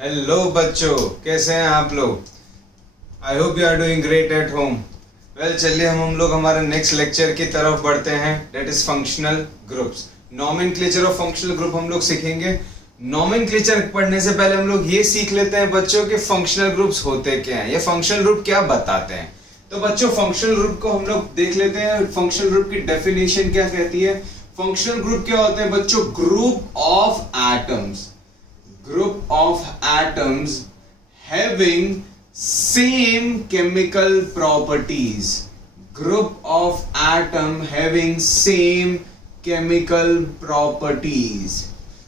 Hello बच्चों, कैसे हैं आप लोग। I hope you are doing great at home. Well, चलिए हम लोग हमारे नेक्स्ट लेक्चर की तरफ बढ़ते हैं, that is functional groups. Nomenclature of functional group हम लोग सीखेंगे। नॉमेनक्लेचर पढ़ने से पहले हम लोग ये सीख लेते हैं बच्चों कि फंक्शनल ग्रुप्स होते क्या हैं, ये फंक्शनल ग्रुप क्या बताते हैं। तो बच्चों, फंक्शनल ग्रुप को हम लोग देख लेते हैं। फंक्शनल ग्रुप की डेफिनेशन क्या कहती है। फंक्शनल ग्रुप क्या होते हैं बच्चों? Group of atoms, group of atoms having same chemical properties, group of atom having same chemical properties।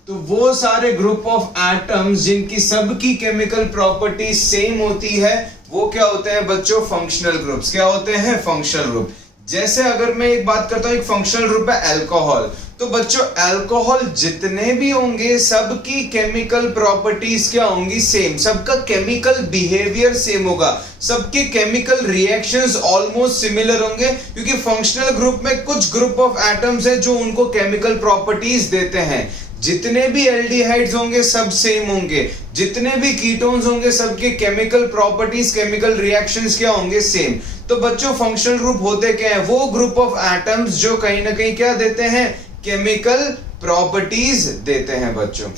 तो वो सारे ग्रुप ऑफ एटम्स जिनकी सबकी केमिकल प्रॉपर्टी सेम होती है वो क्या होते हैं बच्चों? Functional groups. क्या होते हैं? Functional group. जैसे अगर मैं एक बात करता हूं, एक फंक्शनल ग्रुप है अल्कोहल। तो बच्चों, अल्कोहल जितने भी होंगे सबकी केमिकल प्रॉपर्टीज क्या होंगी? सेम। सबका केमिकल बिहेवियर सेम होगा, सबके केमिकल रिएक्शंस ऑलमोस्ट सिमिलर होंगे, क्योंकि फंक्शनल ग्रुप में कुछ ग्रुप ऑफ एटम्स है जो उनको केमिकल प्रॉपर्टीज देते हैं। जितने भी एल्डिहाइड्स होंगे सब सेम होंगे, जितने भी कीटोन्स होंगे सबके केमिकल प्रॉपर्टीज, केमिकल रिएक्शंस क्या होंगे? सेम। तो बच्चों, फंक्शनल ग्रुप होते क्या है? वो ग्रुप ऑफ एटम्स जो कहीं ना कहीं क्या देते हैं? केमिकल प्रॉपर्टीज देते हैं बच्चों।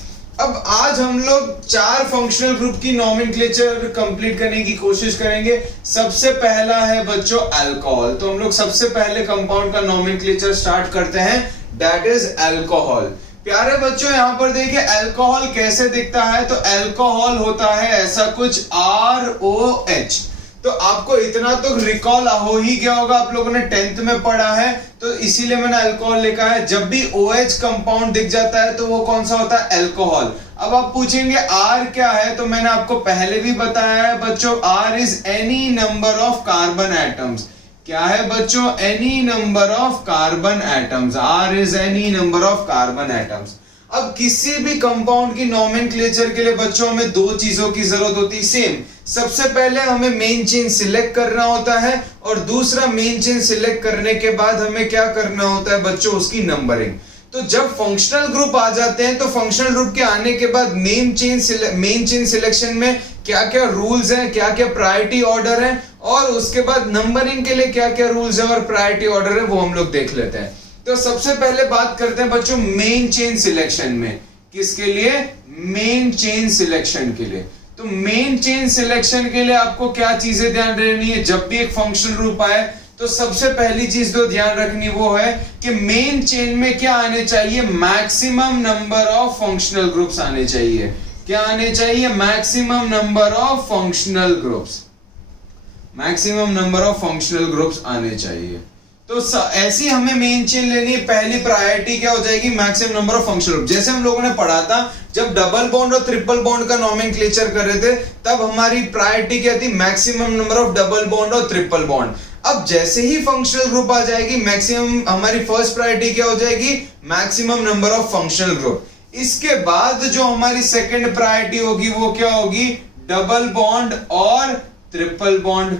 अब आज हम लोग 4 फंक्शनल ग्रुप की नॉमेनक्लेचर कंप्लीट करने की कोशिश करेंगे। सबसे पहला है बच्चों अल्कोहल। तो हम लोग सबसे पहले कंपाउंड का नॉमेनक्लेचर स्टार्ट करते हैं, दैट इज अल्कोहल। प्यारे बच्चों, यहां पर देखिए अल्कोहल कैसे दिखता है। तो अल्कोहल होता है ऐसा कुछ ROH। तो आपको इतना तो रिकॉल हो ही गया होगा, आप लोगों ने 10th में पढ़ा है, तो इसीलिए मैंने अल्कोहल लिखा है। जब भी OH कंपाउंड दिख जाता है तो वो कौन सा होता है? अल्कोहल। अब आप पूछेंगे R क्या है, तो मैंने आपको पहले भी बताया है बच्चों, R is any number of carbon atoms. क्या है बच्चों? Any number of carbon atoms. R is any number of carbon atoms. अब किसी भी कंपाउंड की नॉमेनक्लेचर के लिए बच्चों हमें 2 चीजों की जरूरत होती है सेम। सबसे पहले हमें मेन चेन सिलेक्ट करना होता है, और दूसरा मेन चेन सिलेक्ट करने के बाद हमें क्या करना होता है बच्चों? उसकी नंबरिंग। तो जब फंक्शनल ग्रुप आ जाते हैं तो फंक्शनल ग्रुप के आने के बाद मेन चेन सिलेक्शन में क्या क्या रूल्स हैं, क्या क्या प्रायोरिटी ऑर्डर है, और उसके बाद नंबरिंग के लिए क्या क्या रूल्स है और प्रायोरिटी ऑर्डर है, वो हम लोग देख लेते हैं। तो सबसे पहले बात करते हैं बच्चों मेन चेन सिलेक्शन में। किसके लिए? मेन चेन सिलेक्शन के लिए। तो मेन चेन सिलेक्शन के लिए आपको क्या चीजें ध्यान रखनी है? जब भी एक फंक्शनल ग्रुप आए तो सबसे पहली चीज जो ध्यान रखनी वो है कि मेन चेन में क्या आने चाहिए? Maximum number of functional groups आने चाहिए। क्या आने चाहिए? Maximum number of functional groups. Maximum number of functional groups आने चाहिए। तो ऐसी हमें मेन चेन लेनी है। पहली प्रायोरिटी क्या हो जाएगी? Maximum number of functional group. जैसे हम लोगों ने पढ़ा था, जब डबल बॉन्ड और ट्रिपल बॉन्ड का नॉमेनक्लेचर कर रहे थे, तब हमारी प्रायोरिटी क्या थी? Maximum number of double bond और ट्रिपल बॉन्ड। अब जैसे ही फंक्शनल ग्रुप आ जाएगी, मैक्सिमम हमारी फर्स्ट प्रायोरिटी क्या हो जाएगी? Maximum number of functional group. इसके बाद जो हमारी सेकंड प्रायोरिटी होगी वो क्या होगी? डबल बॉन्ड और ट्रिपल बॉन्ड।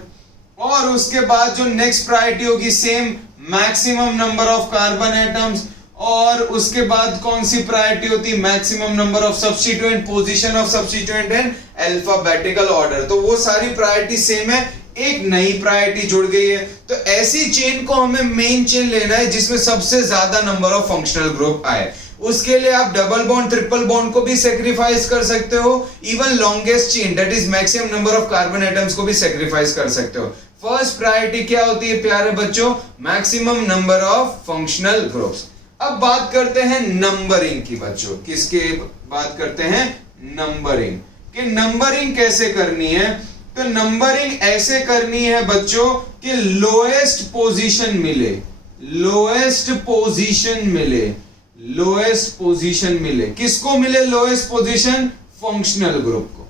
और उसके बाद जो नेक्स्ट प्रायोरिटी होगी same, maximum number of carbon atoms. और उसके बाद कौन सी प्रायोरिटी होती है? Maximum number of substituent, position of substituent in alphabetical order. तो वो सारी प्रायोरिटी सेम है, एक नई प्रायोरिटी जुड़ गई है। तो ऐसी चेन को हमें मेन चेन लेना है जिसमें सबसे ज्यादा नंबर ऑफ फंक्शनल ग्रुप आए। उसके लिए आप डबल बॉन्ड, ट्रिपल बॉन्ड को भी सेक्रीफाइस कर सकते हो, even longest chain that is maximum number of carbon atoms को भी सेक्रीफाइस कर सकते हो। फर्स्ट प्रायोरिटी क्या होती है प्यारे बच्चों? Maximum number of functional groups. अब बात करते हैं नंबरिंग की बच्चों। किसके बात करते हैं? नंबरिंग। कि नंबरिंग कैसे करनी है? तो नंबरिंग ऐसे करनी है बच्चों कि लोएस्ट पोजीशन मिले, लोएस्ट पोजीशन मिले, लोएस्ट पोजीशन मिले। किसको मिले लोएस्ट पोजीशन? फंक्शनल ग्रुप को।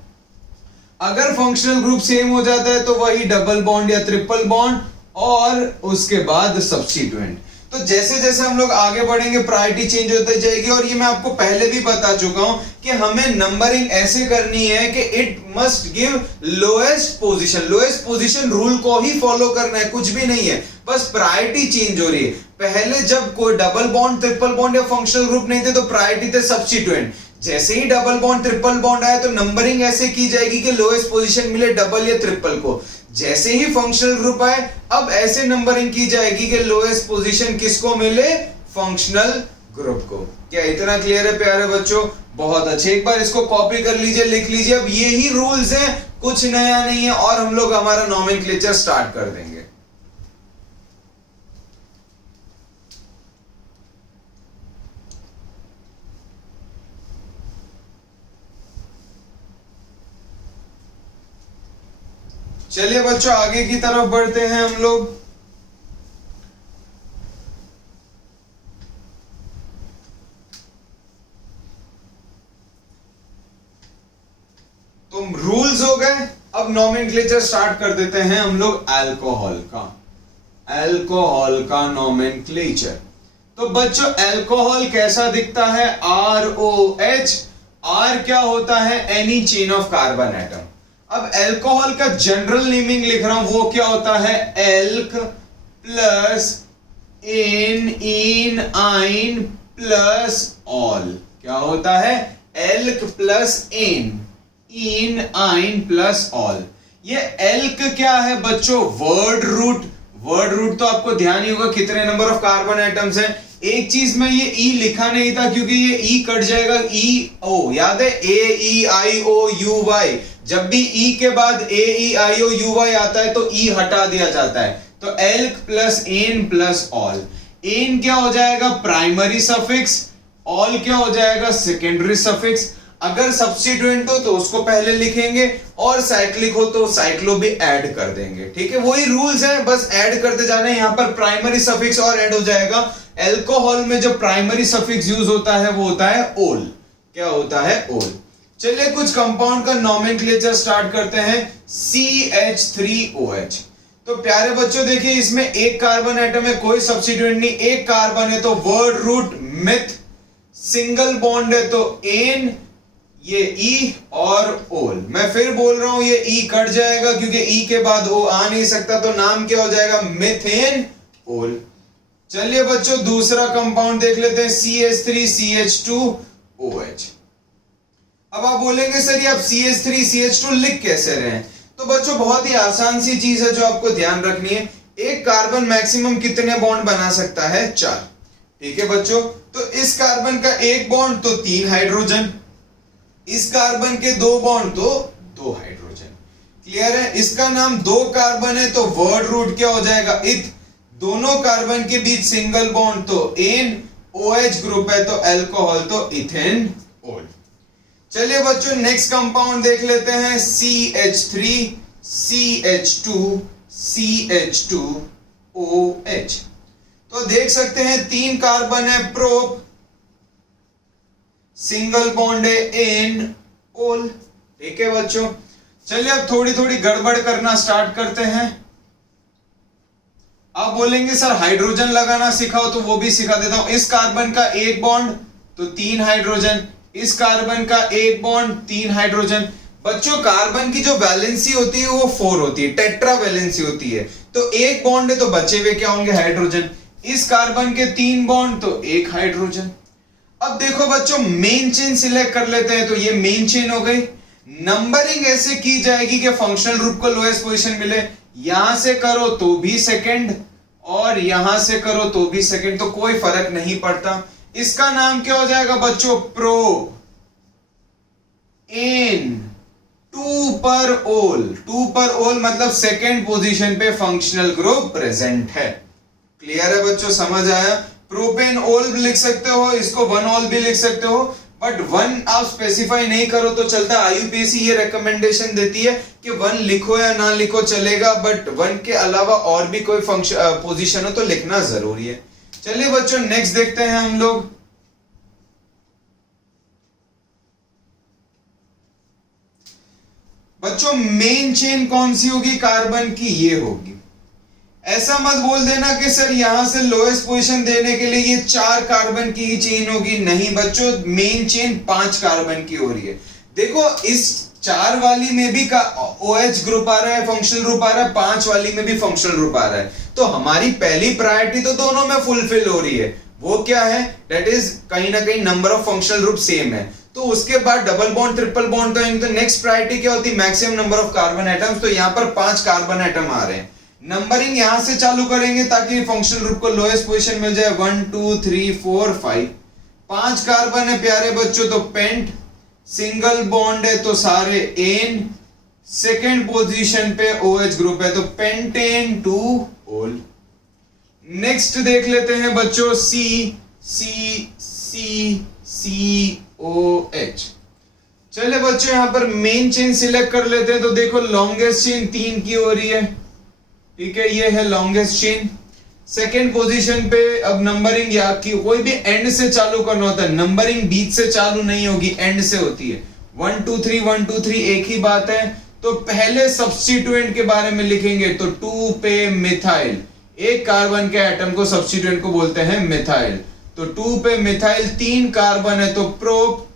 अगर फंक्शनल ग्रुप सेम हो जाता है तो वही डबल बॉन्ड या ट्रिपल बॉन्ड, और उसके बाद सब्स्टिट्यूएंट। तो जैसे जैसे हम लोग आगे बढ़ेंगे प्रायोरिटी चेंज होती जाएगी। और ये मैं आपको पहले भी बता चुका हूं कि हमें नंबरिंग ऐसे करनी है कि it must give lowest position. Lowest position rule को ही फॉलो करना है, कुछ भी नहीं है, बस प्रायोरिटी चेंज हो रही है। पहले जब कोई डबल बॉन्ड, ट्रिपल बॉन्ड या फंक्शनल ग्रुप नहीं थे तो प्रायोरिटी थे सब्स्टिट्यूएंट। जैसे ही डबल बॉन्ड ट्रिपल बॉन्ड आया तो नंबरिंग ऐसे की जाएगी कि लोएस्ट पोजीशन मिले डबल या ट्रिपल को। जैसे ही फंक्शनल ग्रुप आए अब ऐसे नंबरिंग की जाएगी कि लोएस्ट पोजीशन किसको मिले, फंक्शनल ग्रुप को। क्या इतना क्लियर है प्यारे बच्चों? बहुत अच्छे, एक बार इसको कॉपी कर लीजिए, लिख लीजिए। अब यही रूल्स हैं, कुछ नया नहीं है, और हम लोग हमारा नॉमेनक्लेचर स्टार्ट कर देंगे। चलिए बच्चों आगे की तरफ बढ़ते हैं हम लोग। तो रूल्स हो गए, अब नॉमेनक्लेचर स्टार्ट कर देते हैं हम लोग अल्कोहल का नॉमेनक्लेचर। तो बच्चों अल्कोहल कैसा दिखता है? ROH। R क्या होता है? Any chain of carbon atom. अब अल्कोहल का जनरल नेमिंग लिख रहा हूं, वो क्या होता है? एल्क प्लस एन इन आइन प्लस ऑल। क्या होता है? एल्क प्लस एन इन आइन प्लस ऑल। ये एल्क क्या है बच्चों? Word root. वर्ड रूट तो आपको ध्यान ही होगा कितने नंबर ऑफ कार्बन एटम्स हैं। एक चीज में ये ई लिखा नहीं था क्योंकि ये ई कट जाएगा, ई ओ, याद है? ए ई आई ओ यू वाई। जब भी ई के बाद ए ई आई ओ यू वाई आता है तो ई हटा दिया जाता है। तो alk plus ane plus ol. Ane क्या हो जाएगा? Primary suffix. ऑल क्या हो जाएगा? Secondary suffix. अगर सब्स्टिट्यूएंट हो तो उसको पहले लिखेंगे, और साइक्लिक हो तो साइक्लो भी ऐड कर देंगे। ठीक है, वही रूल्स है, बस ऐड करते जाना है। यहां पर प्राइमरी सफिक्स और ऐड हो जाएगा। अल्कोहल में जो प्राइमरी सफिक्स यूज होता है वो होता है ओल। क्या होता है? ओल। चलिए कुछ कंपाउंड का नॉमेनक्लेचर स्टार्ट करते हैं। CH3OH। तो प्यारे बच्चों देखिए, इसमें एक कार्बन एटम है, कोई सब्स्टिट्यूएंट नहीं, एक कार्बन है तो word root meth. Single bond है तो एन, ये ई और ओल। मैं फिर बोल रहा हूं ये ई कट जाएगा क्योंकि ई के बाद ओ आ नहीं सकता, तो नाम क्या हो जाएगा? मिथेन ओल। चलिए बच्चों दूसरा कंपाउंड देख लेते हैं, CH3CH2OH। अब आप बोलेंगे सर ये आप CH3CH2 लिख कैसे रहे हैं? तो बच्चों बहुत ही आसान सी चीज है जो आपको ध्यान रखनी है। एक कार्बन मैक्सिमम कितने बॉन्ड बना सकता है? 4। ठीक है बच्चों, तो इस कार्बन का एक बॉन्ड तो 3 हाइड्रोजन, इस कार्बन के 2 बॉन्ड तो 2 हाइड्रोजन। क्लियर है? इसका नाम 2 कार्बन है तो वर्ड रूट क्या हो जाएगा? इथ। दोनों कार्बन के बीच सिंगल बॉन्ड तो एन, OH ग्रुप है तो अल्कोहल तो इथेन ओल। चलिए बच्चों नेक्स्ट कंपाउंड देख लेते हैं, CH3CH2CH2OH। तो देख सकते हैं 3 कार्बन है, प्रोप, सिंगल बॉन्ड है एन, ओल। ठीक है बच्चों, चलिए अब थोड़ी थोड़ी गड़बड़ करना स्टार्ट करते हैं। आप बोलेंगे सर हाइड्रोजन लगाना सिखाओ, तो वो भी सिखा देता हूं। इस कार्बन का एक बॉन्ड तो 3 हाइड्रोजन, इस कार्बन का एक बॉन्ड 3 हाइड्रोजन। बच्चों कार्बन की जो वैलेंसी होती है वो 4 होती है, टेट्रा वैलेंसी होती है। तो एक बॉन्ड है तो बचे हुए क्या होंगे? हाइड्रोजन। इस कार्बन के 3 बॉन्ड तो 1 हाइड्रोजन। अब देखो बच्चों मेन चेन सिलेक्ट कर लेते हैं, तो ये मेन चेन हो गई। नंबरिंग ऐसे की जाएगी कि फंक्शनल ग्रुप को लोएस्ट पोजीशन मिले। यहां से करो तो भी सेकंड, और यहां से करो तो भी सेकंड, तो कोई फर्क नहीं पड़ता। इसका नाम क्या हो जाएगा बच्चों? प्रोप एन 2 पर ओल। 2 पर ओल मतलब सेकंड पोजीशन पे फंक्शनल ग्रुप प्रेजेंट है। क्लियर है बच्चों? समझ आया? प्रोपेन ओल भी लिख सकते हो, इसको 1 ओल भी लिख सकते हो, बट 1 आप स्पेसिफाई नहीं करो तो चलता। IUPAC ये रिकमेंडेशन देती है कि 1 लिखो या ना लिखो चलेगा, बट 1 के अलावा और भी कोई फंक्शन पोजीशन हो तो लिखना जरूरी है। चलिए बच्चों नेक्स्ट देखते हैं हम लोग। बच्चों मेन चेन कौन सी होगी कार्बन की? ये होगी। ऐसा मत बोल देना कि सर यहां से लोएस्ट पोजीशन देने के लिए ये 4 कार्बन की ही चेन होगी। नहीं बच्चों, मेन चेन 5 कार्बन की हो रही है। देखो इस 4 वाली में भी OH ग्रुप आ रहा है, फंक्शनल ग्रुप आ रहा है, 5 वाली में भी फंक्शनल ग्रुप आ रहा है। तो हमारी पहली प्रायोरिटी तो दोनों में फुलफिल हो रही है। वो क्या है? दैट इज कहीं ना कहीं number of functional group same है। तो उसके बाद डबल बॉन्ड ट्रिपल बॉन्ड, तो नेक्स्ट प्रायोरिटी क्या होती है, maximum number of carbon atoms. तो यहाँ पर 5 कार्बन एटम आ रहे हैं। नंबरिंग यहां से चालू करेंगे ताकि फंक्शनल ग्रुप को लोएस्ट पोजीशन मिल जाए। 1 2 3 4 5, 5 कार्बन है प्यारे बच्चों, तो पेंट। सिंगल बॉन्ड है तो सारे एन। सेकेंड पोजीशन पे OH ग्रुप है तो पेंटेन 2 ओल। नेक्स्ट देख लेते हैं बच्चों COH। चले बच्चों यहां पर मेन चेन सिलेक्ट कर लेते हैं। तो देखो लॉन्गेस्ट चेन 3 की हो रही है, ठीक है, ये है लॉन्गेस्ट चेन। सेकेंड पोजीशन पे अब नंबरिंग याद की, कोई भी एंड से चालू करना होता है, नंबरिंग बीच से चालू नहीं होगी, एंड से होती है। 1 2 3 1 2 3 एक ही बात है। तो पहले सब्स्टिट्यूएंट के बारे में लिखेंगे तो 2 पे मिथाइल, एक कार्बन के एटम को सब्स्टिट्यूएंट को बोलते हैं मिथाइल। तो 2 पे मिथाइल, 3 कार्बन है तो प्रोप,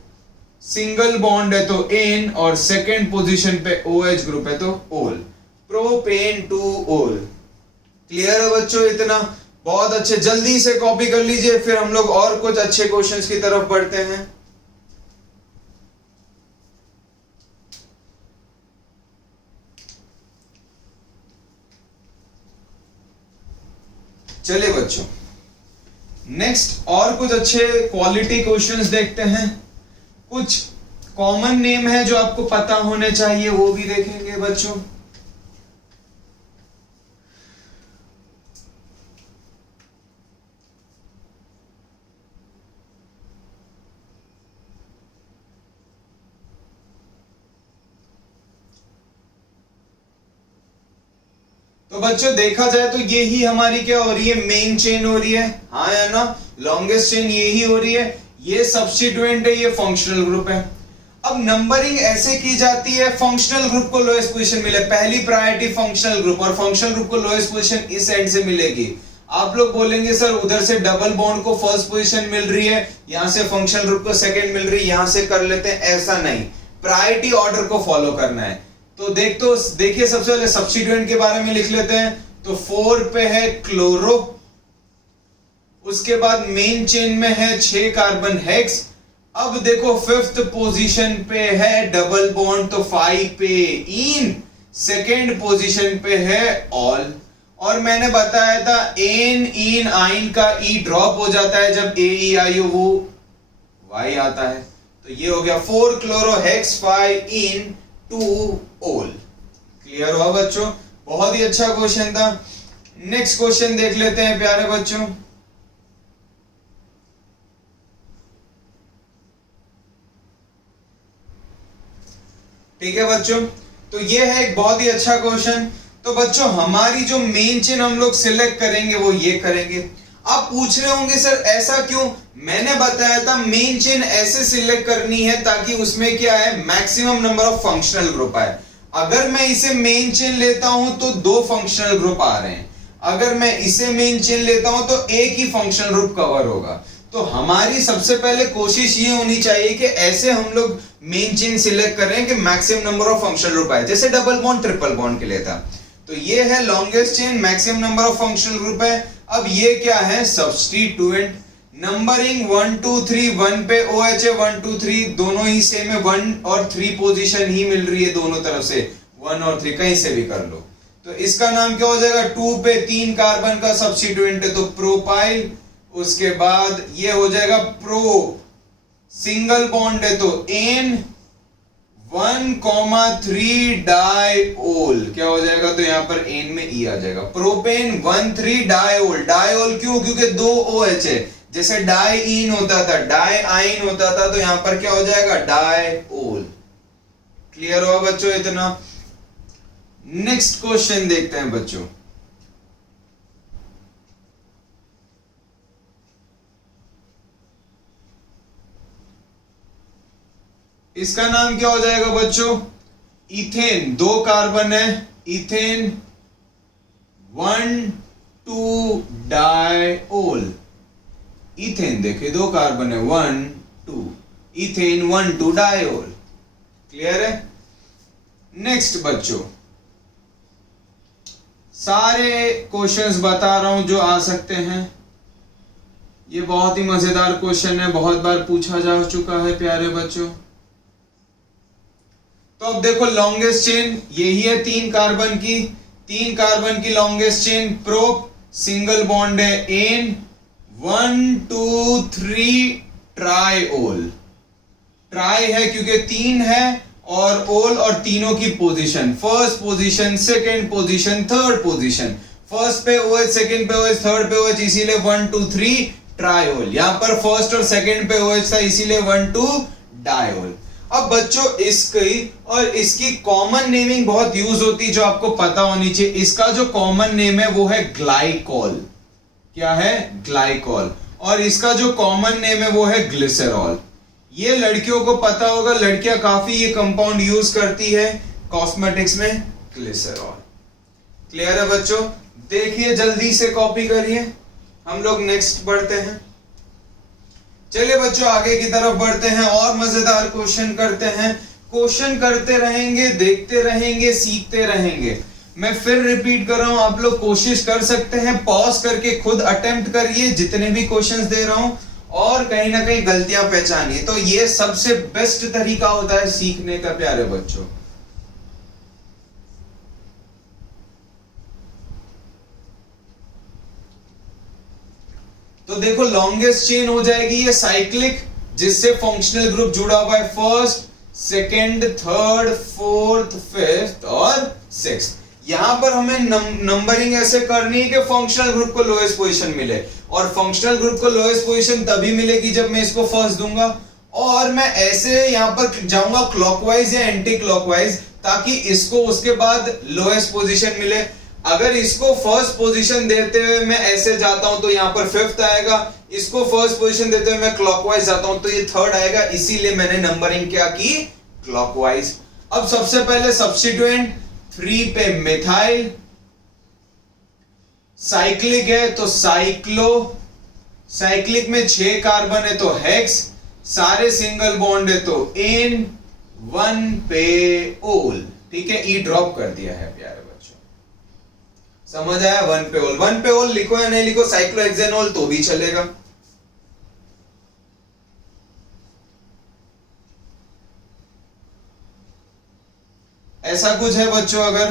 सिंगल बॉन्ड है तो एन, और सेकेंड पोजीशन पे OH ग्रुप है तो ओल, प्रोपेन 2 ओल। क्लियर है बच्चों इतना? बहुत अच्छे, जल्दी से कॉपी कर लीजिए, फिर हम लोग और कुछ अच्छे क्वेश्चंस की तरफ बढ़ते हैं। चलिए बच्चों नेक्स्ट और कुछ अच्छे क्वालिटी क्वेश्चंस देखते हैं। कुछ कॉमन नेम है जो आपको पता होने चाहिए, वो भी देखेंगे बच्चों। तो बच्चों देखा जाए तो ये ही हमारी क्या हो रही है, मेन चेन हो रही है, हाँ या ना, लॉन्गेस्ट चेन ये ही हो रही है। ये सब्स्टिट्यूएंट है, ये फंक्शनल ग्रुप है। अब नंबरिंग ऐसे की जाती है, फंक्शनल ग्रुप को लोएस्ट पोजीशन मिले, पहली प्रायोरिटी फंक्शनल ग्रुप, और फंक्शनल ग्रुप को लोएस्ट पोजीशन इस एंड से मिलेगी। आप लोग बोलेंगे सर उधर से डबल बॉन्ड को फर्स्ट पोजीशन मिल रही है, यहां से फंक्शनल ग्रुप को सेकंड मिल रही है, यहां से कर लेते हैं, ऐसा नहीं, प्रायोरिटी ऑर्डर को फॉलो करना है। तो देखिए सबसे पहले सब्स्टिट्यूएंट के बारे में लिख लेते हैं। तो 4 पे है क्लोरो, उसके बाद मेन चेन में है 6 कार्बन हेक्स। अब देखो 5th पोजीशन पे है डबल बॉन्ड तो 5 पे इन, सेकेंड पोजीशन पे है ऑल। और मैंने बताया था एन इन आइन का ई ड्रॉप हो जाता है जब AEIO वो Y आता है। तो ये हो गया 4 क्लोरो हेक्स 5 इन 2 ओल। क्लियर हुआ बच्चों? बहुत ही अच्छा क्वेश्चन था। नेक्स्ट क्वेश्चन देख लेते हैं प्यारे बच्चों। ठीक है बच्चों, तो ये है एक बहुत ही अच्छा क्वेश्चन। तो बच्चों हमारी जो मेन चेन हम लोग सिलेक्ट करेंगे वो ये करेंगे। आप पूछ रहे होंगे सर ऐसा क्यों? मैंने बताया था मेन चेन ऐसे सिलेक्ट करनी है ताकि उसमें क्या है, maximum number of functional group आए। अगर मैं इसे मेन चेन लेता हूं तो 2 फंक्शनल ग्रुप आ रहे हैं, अगर मैं इसे मेन चेन लेता हूं तो एक ही फंक्शनल ग्रुप कवर होगा। तो हमारी सबसे पहले कोशिश ये होनी चाहिए कि ऐसे हम लोग मेन चेन सिलेक्ट कर रहे हैं कि maximum number of functional group आए, जैसे डबल बॉन्ड ट्रिपल बॉन्ड के लिए था। तो ये है longest chain, maximum number of functional group है। अब ये क्या है, सब्स्टिट्यूएंट। नंबरिंग 1 2 3, 1 पे OH है, 1 2 3 दोनों ही सेम है, 1 और 3 पोजीशन ही मिल रही है दोनों तरफ से, 1 और 3 कहीं से भी कर लो। तो इसका नाम क्या हो जाएगा, 2 पे 3 कार्बन का सब्स्टिट्यूएंट है तो प्रोपाइल। उसके बाद ये हो जाएगा प्रो, सिंगल बॉन्ड है तो एन, 1,3 डाइओल, क्या हो जाएगा, तो यहां पर एन में ई आ जाएगा, प्रोपेन 1,3 डाइओल। डाइओल क्यों? क्योंकि 2 OH है, जैसे डाइईन होता था, डाइआइन होता था, तो यहां पर क्या हो जाएगा, डाइओल। क्लियर हुआ बच्चों इतना? नेक्स्ट क्वेश्चन देखते हैं बच्चों। इसका नाम क्या हो जाएगा बच्चों, इथेन। 2 कार्बन है, इथेन 1 2 डाइओल। इथेन देखिए 2 कार्बन है, 1 2, इथेन 1 2 डाइओल। क्लियर है? नेक्स्ट बच्चों, सारे क्वेश्चंस बता रहा हूं जो आ सकते हैं। ये बहुत ही मजेदार क्वेश्चन है, बहुत बार पूछा जा चुका है प्यारे बच्चों। तो अब देखो लॉन्गेस्ट चेन यही है, 3 कार्बन की longest chain prop, single bond है एन, 1 2 3 ट्राईओल। ट्राई है क्योंकि 3 है, और ओल और तीनों की position, first position, second position, third position, first पे OH, सेकंड पे OH, थर्ड पे OH, इसीलिए 1 2 3 ट्राईओल। यहां पर फर्स्ट और सेकंड पे OH था, इसीलिए 1 2 डायोल। अब बच्चों इसकी और इसकी कॉमन नेमिंग बहुत यूज होती है, जो आपको पता होनी चाहिए। इसका जो कॉमन नेम है वो है ग्लाइकॉल। क्या है? ग्लाइकॉल। और इसका जो कॉमन नेम है वो है ग्लिसरॉल। ये लड़कियों को पता होगा, लड़कियां काफी ये कंपाउंड यूज करती है कॉस्मेटिक्स में, ग्लिसरॉल। क्लियर है बच्चों? देखिए जल्दी से कॉपी करिए, हम लोग नेक्स्ट बढ़ते हैं। चलिए बच्चों आगे की तरफ बढ़ते हैं और मजेदार क्वेश्चन करते हैं। क्वेश्चन करते रहेंगे, देखते रहेंगे, सीखते रहेंगे। मैं फिर रिपीट कर रहा हूं, आप लोग कोशिश कर सकते हैं, पॉज करके खुद अटेम्प्ट करिए जितने भी क्वेश्चंस दे रहा हूं, और कहीं ना कहीं गलतियां पहचानिए। तो ये सबसे बेस्ट तरीका होता है सीखने का प्यारे बच्चों। तो देखो लॉन्गेस्ट चेन हो जाएगी ये साइक्लिक, जिससे फंक्शनल ग्रुप जुड़ा हुआ है first, second, third, fourth, fifth और सिक्स्थ। यहां पर हमें नंबरिंग ऐसे करनी है कि फंक्शनल ग्रुप को लोएस्ट पोजीशन मिले, और फंक्शनल ग्रुप को लोएस्ट पोजीशन तभी मिलेगी जब मैं इसको फर्स्ट दूंगा, और मैं ऐसे यहां पर जाऊंगा क्लॉकवाइज या एंटी क्लॉकवाइज, ताकि इसको उसके बाद लोएस्ट पोजीशन मिले। अगर इसको फर्स्ट पोजीशन देते हुए मैं ऐसे जाता हूं तो यहां पर फिफ्थ आएगा, इसको फर्स्ट पोजीशन देते हुए मैं क्लॉकवाइज जाता हूं तो ये थर्ड आएगा, इसीलिए मैंने नंबरिंग क्या की? क्लॉकवाइज। अब सबसे पहले सब्स्टिट्यूएंट, 3 पे मिथाइल, साइक्लिक है तो साइक्लो, साइक्लिक में 6 कार्बन है तो हेक्स, सारे सिंगल बॉन्ड है तो एन, 1 पे ओल। ठीक है, ई ड्रॉप कर दिया है प्यारे बच्चों, समझ आया? 1 पे ओल, 1 पे ओल लिखो या नहीं लिखो, साइक्लोहेक्सेनोल तो भी चलेगा। ऐसा कुछ है बच्चों अगर,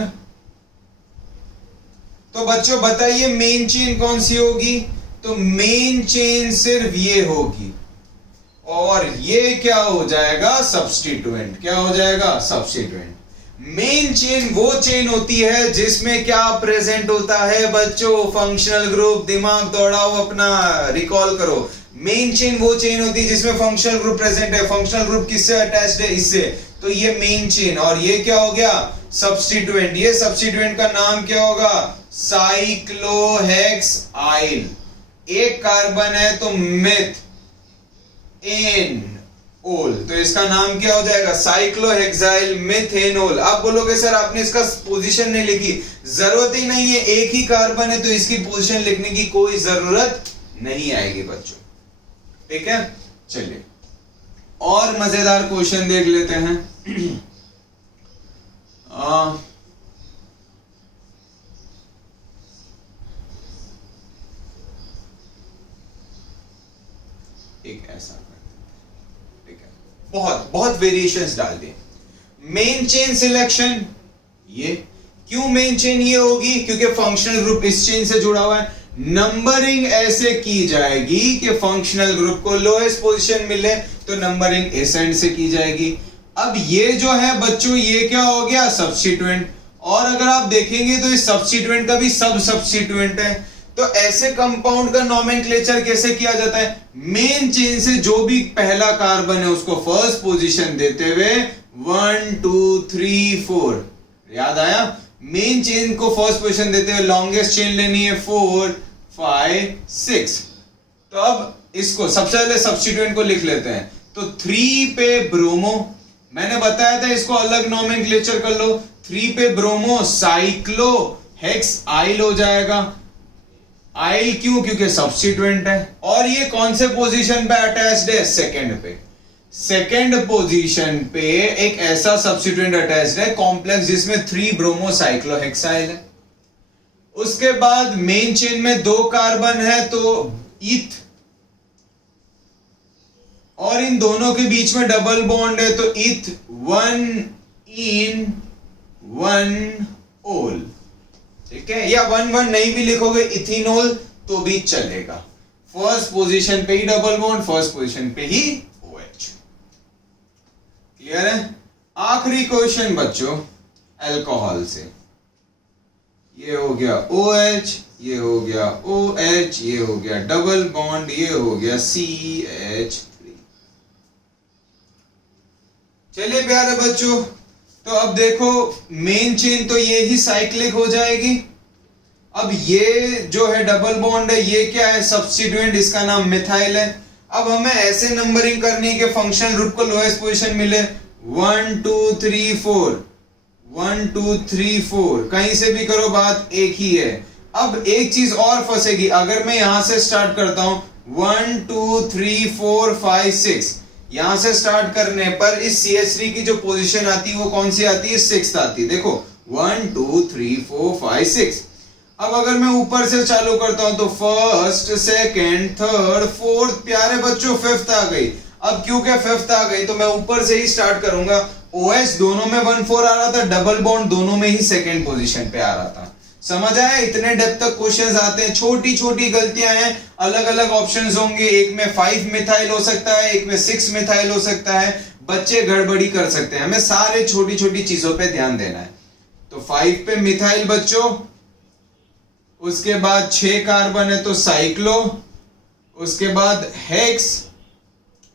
तो बच्चों बताइए मेन चेन कौन सी होगी? तो मेन चेन सिर्फ ये होगी, और ये क्या हो जाएगा? सब्स्टिट्यूएंट। क्या हो जाएगा? सब्स्टिट्यूएंट। मेन चेन वो चेन होती है जिसमें क्या प्रेजेंट होता है बच्चों? Functional group. दिमाग दौड़ाओ अपना, रिकॉल करो। मेन चेन वो चेन होती है जिसमें फंक्शनल ग्रुप प्रेजेंट है। फंक्शनल ग्रुप किससे अटैच्ड है? इससे। तो ये मेन चेन, और ये क्या हो गया? सब्स्टिट्यूएंट। ये सब्स्टिट्यूएंट का नाम क्या होगा? साइक्लोहेक्साइल। एक कार्बन है तो मिथ एन ओल, तो इसका नाम क्या हो जाएगा? Cyclohexyl methanol. आप बोलोगे सर आपने इसका पोजीशन नहीं लिखी, जरूरत ही नहीं है, एक ही कार्बन है तो इसकी पोजीशन लिखने की कोई जरूरत नहीं आएगी बच्चों। ठीक है, चलिए और मजेदार क्वेश्चन देख लेते हैं। एक ऐसा, ठीक है, बहुत बहुत वेरिएशंस डाल दिए। मेन चेन सिलेक्शन, ये क्यों मेन चेन ये होगी? क्योंकि फंक्शनल ग्रुप इस चेन से जुड़ा हुआ है। नंबरिंग ऐसे की जाएगी कि फंक्शनल ग्रुप को लोएस्ट पोजीशन मिले, तो नंबरिंग इस एंड से की जाएगी। अब ये जो है बच्चों, ये क्या हो गया? सब्स्टिट्यूएंट। और अगर आप देखेंगे तो इस सब्स्टिट्यूएंट का भी सब सब्स्टिट्यूएंट है। तो ऐसे कंपाउंड का नोमेनक्लेचर कैसे किया जाता है? मेन चेन से जो भी पहला कार्बन है उसको फर्स्ट पोजीशन देते हुए 1 2 3 4, याद आया? मेन चेन को फर्स्ट पोजीशन देते हुए लॉन्गेस्ट चेन लेनी है 4 5 6। तो अब इसको सबसे पहले सब्स्टिट्यूएंट को लिख लेते हैं। तो 3 पे ब्रोमो, मैंने बताया था इसको अलग नोमेनक्लेचर कर लो। 3 पे ब्रोमो साइक्लो हेक्स आइल हो जाएगा। आइल क्यों? क्योंकि सब्स्टिट्यूएंट है। और ये कौन से पोजीशन पे अटैच्ड है? सेकंड पे। सेकंड पोजीशन पे एक ऐसा सब्स्टिट्यूएंट अटैच्ड है कॉम्प्लेक्स जिसमें 3 ब्रोमो साइक्लोहेक्साइल है। उसके बाद मेन चेन में 2 कार्बन है तो ईथ और इन दोनों के बीच में डबल बॉन्ड है, तो इथ 1 इन 1 ओल, ठीक है, या 1 नहीं भी लिखोगे इथिनोल तो भी चलेगा। फर्स्ट पोजीशन पे ही डबल बॉन्ड, फर्स्ट पोजीशन पे ही OH। क्लियर है? आखिरी क्वेश्चन बच्चों अल्कोहल से, ये हो गया OH, ये हो गया OH, ये हो गया डबल बॉन्ड, ये हो गया CH3। चलिए प्यारे बच्चों, तो अब देखो मेन चेन तो ये ही साइक्लिक हो जाएगी। अब ये जो है डबल बॉन्ड है, ये क्या है? सब्स्टिट्यूएंट, इसका नाम मिथाइल है। अब हमें ऐसे नंबरिंग करनी है कि फंक्शनल ग्रुप को लोएस्ट पोजीशन मिले 1 2 3 4, 1 2 3 4, कहीं से भी करो बात एक ही है। अब एक चीज और फंसेगी, अगर मैं यहां से स्टार्ट करता हूं 1 2 3 4 5 6, यहां से स्टार्ट करने पर इस CH3 की जो पोजीशन आती है वो कौन सी आती है? 6th आती है। देखो 1 2 3 4 5 6। अब अगर मैं ऊपर से चालू करता हूं तो फर्स्ट, सेकंड, थर्ड, फोर्थ, प्यारे बच्चों 5th आ गई। अब क्योंकि 5th आ गई तो मैं ऊपर से ही स्टार्ट करूंगा। OH दोनों में 1 4 आ रहा था, डबल बॉन्ड दोनों में ही सेकंड पोजीशन पे आ रहा था। समझ आया? इतने डेप्थ तक क्वेश्चंस आते हैं, छोटी छोटी गलतियां हैं, अलग अलग ऑप्शंस होंगे, एक में 5 मिथाइल हो सकता है, एक में 6 मिथाइल हो सकता है, बच्चे गड़बड़ी कर सकते हैं। हमें सारे छोटी छोटी चीजों पे ध्यान देना है। तो 5 पे मिथाइल बच्चों, उसके बाद 6 कार्बन है तो साइक्लो, उसके बाद हेक्स,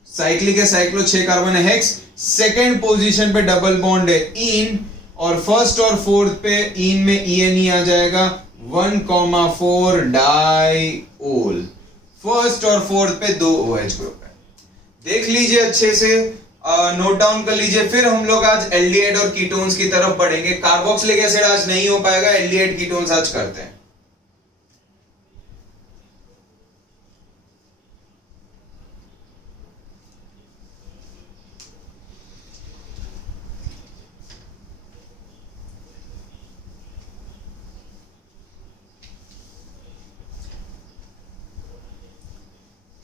साइक्लिक है साइक्लो, 6 कार्बन है हेक्स, सेकेंड पोजीशन पे डबल बॉन्ड है इन, और फर्स्ट और फोर्थ पे इन में ENE आ जाएगा 1,4 डाइओल। फर्स्ट और फोर्थ पे 2 OH ग्रुप है। देख लीजिए अच्छे से, नोट डाउन कर लीजिए। फिर हम लोग आज एल्डिहाइड और कीटोन्स की तरफ बढ़ेंगे। कार्बोक्सिलिक एसिड आज नहीं हो पाएगा, एल्डिहाइड कीटोन्स आज करते हैं।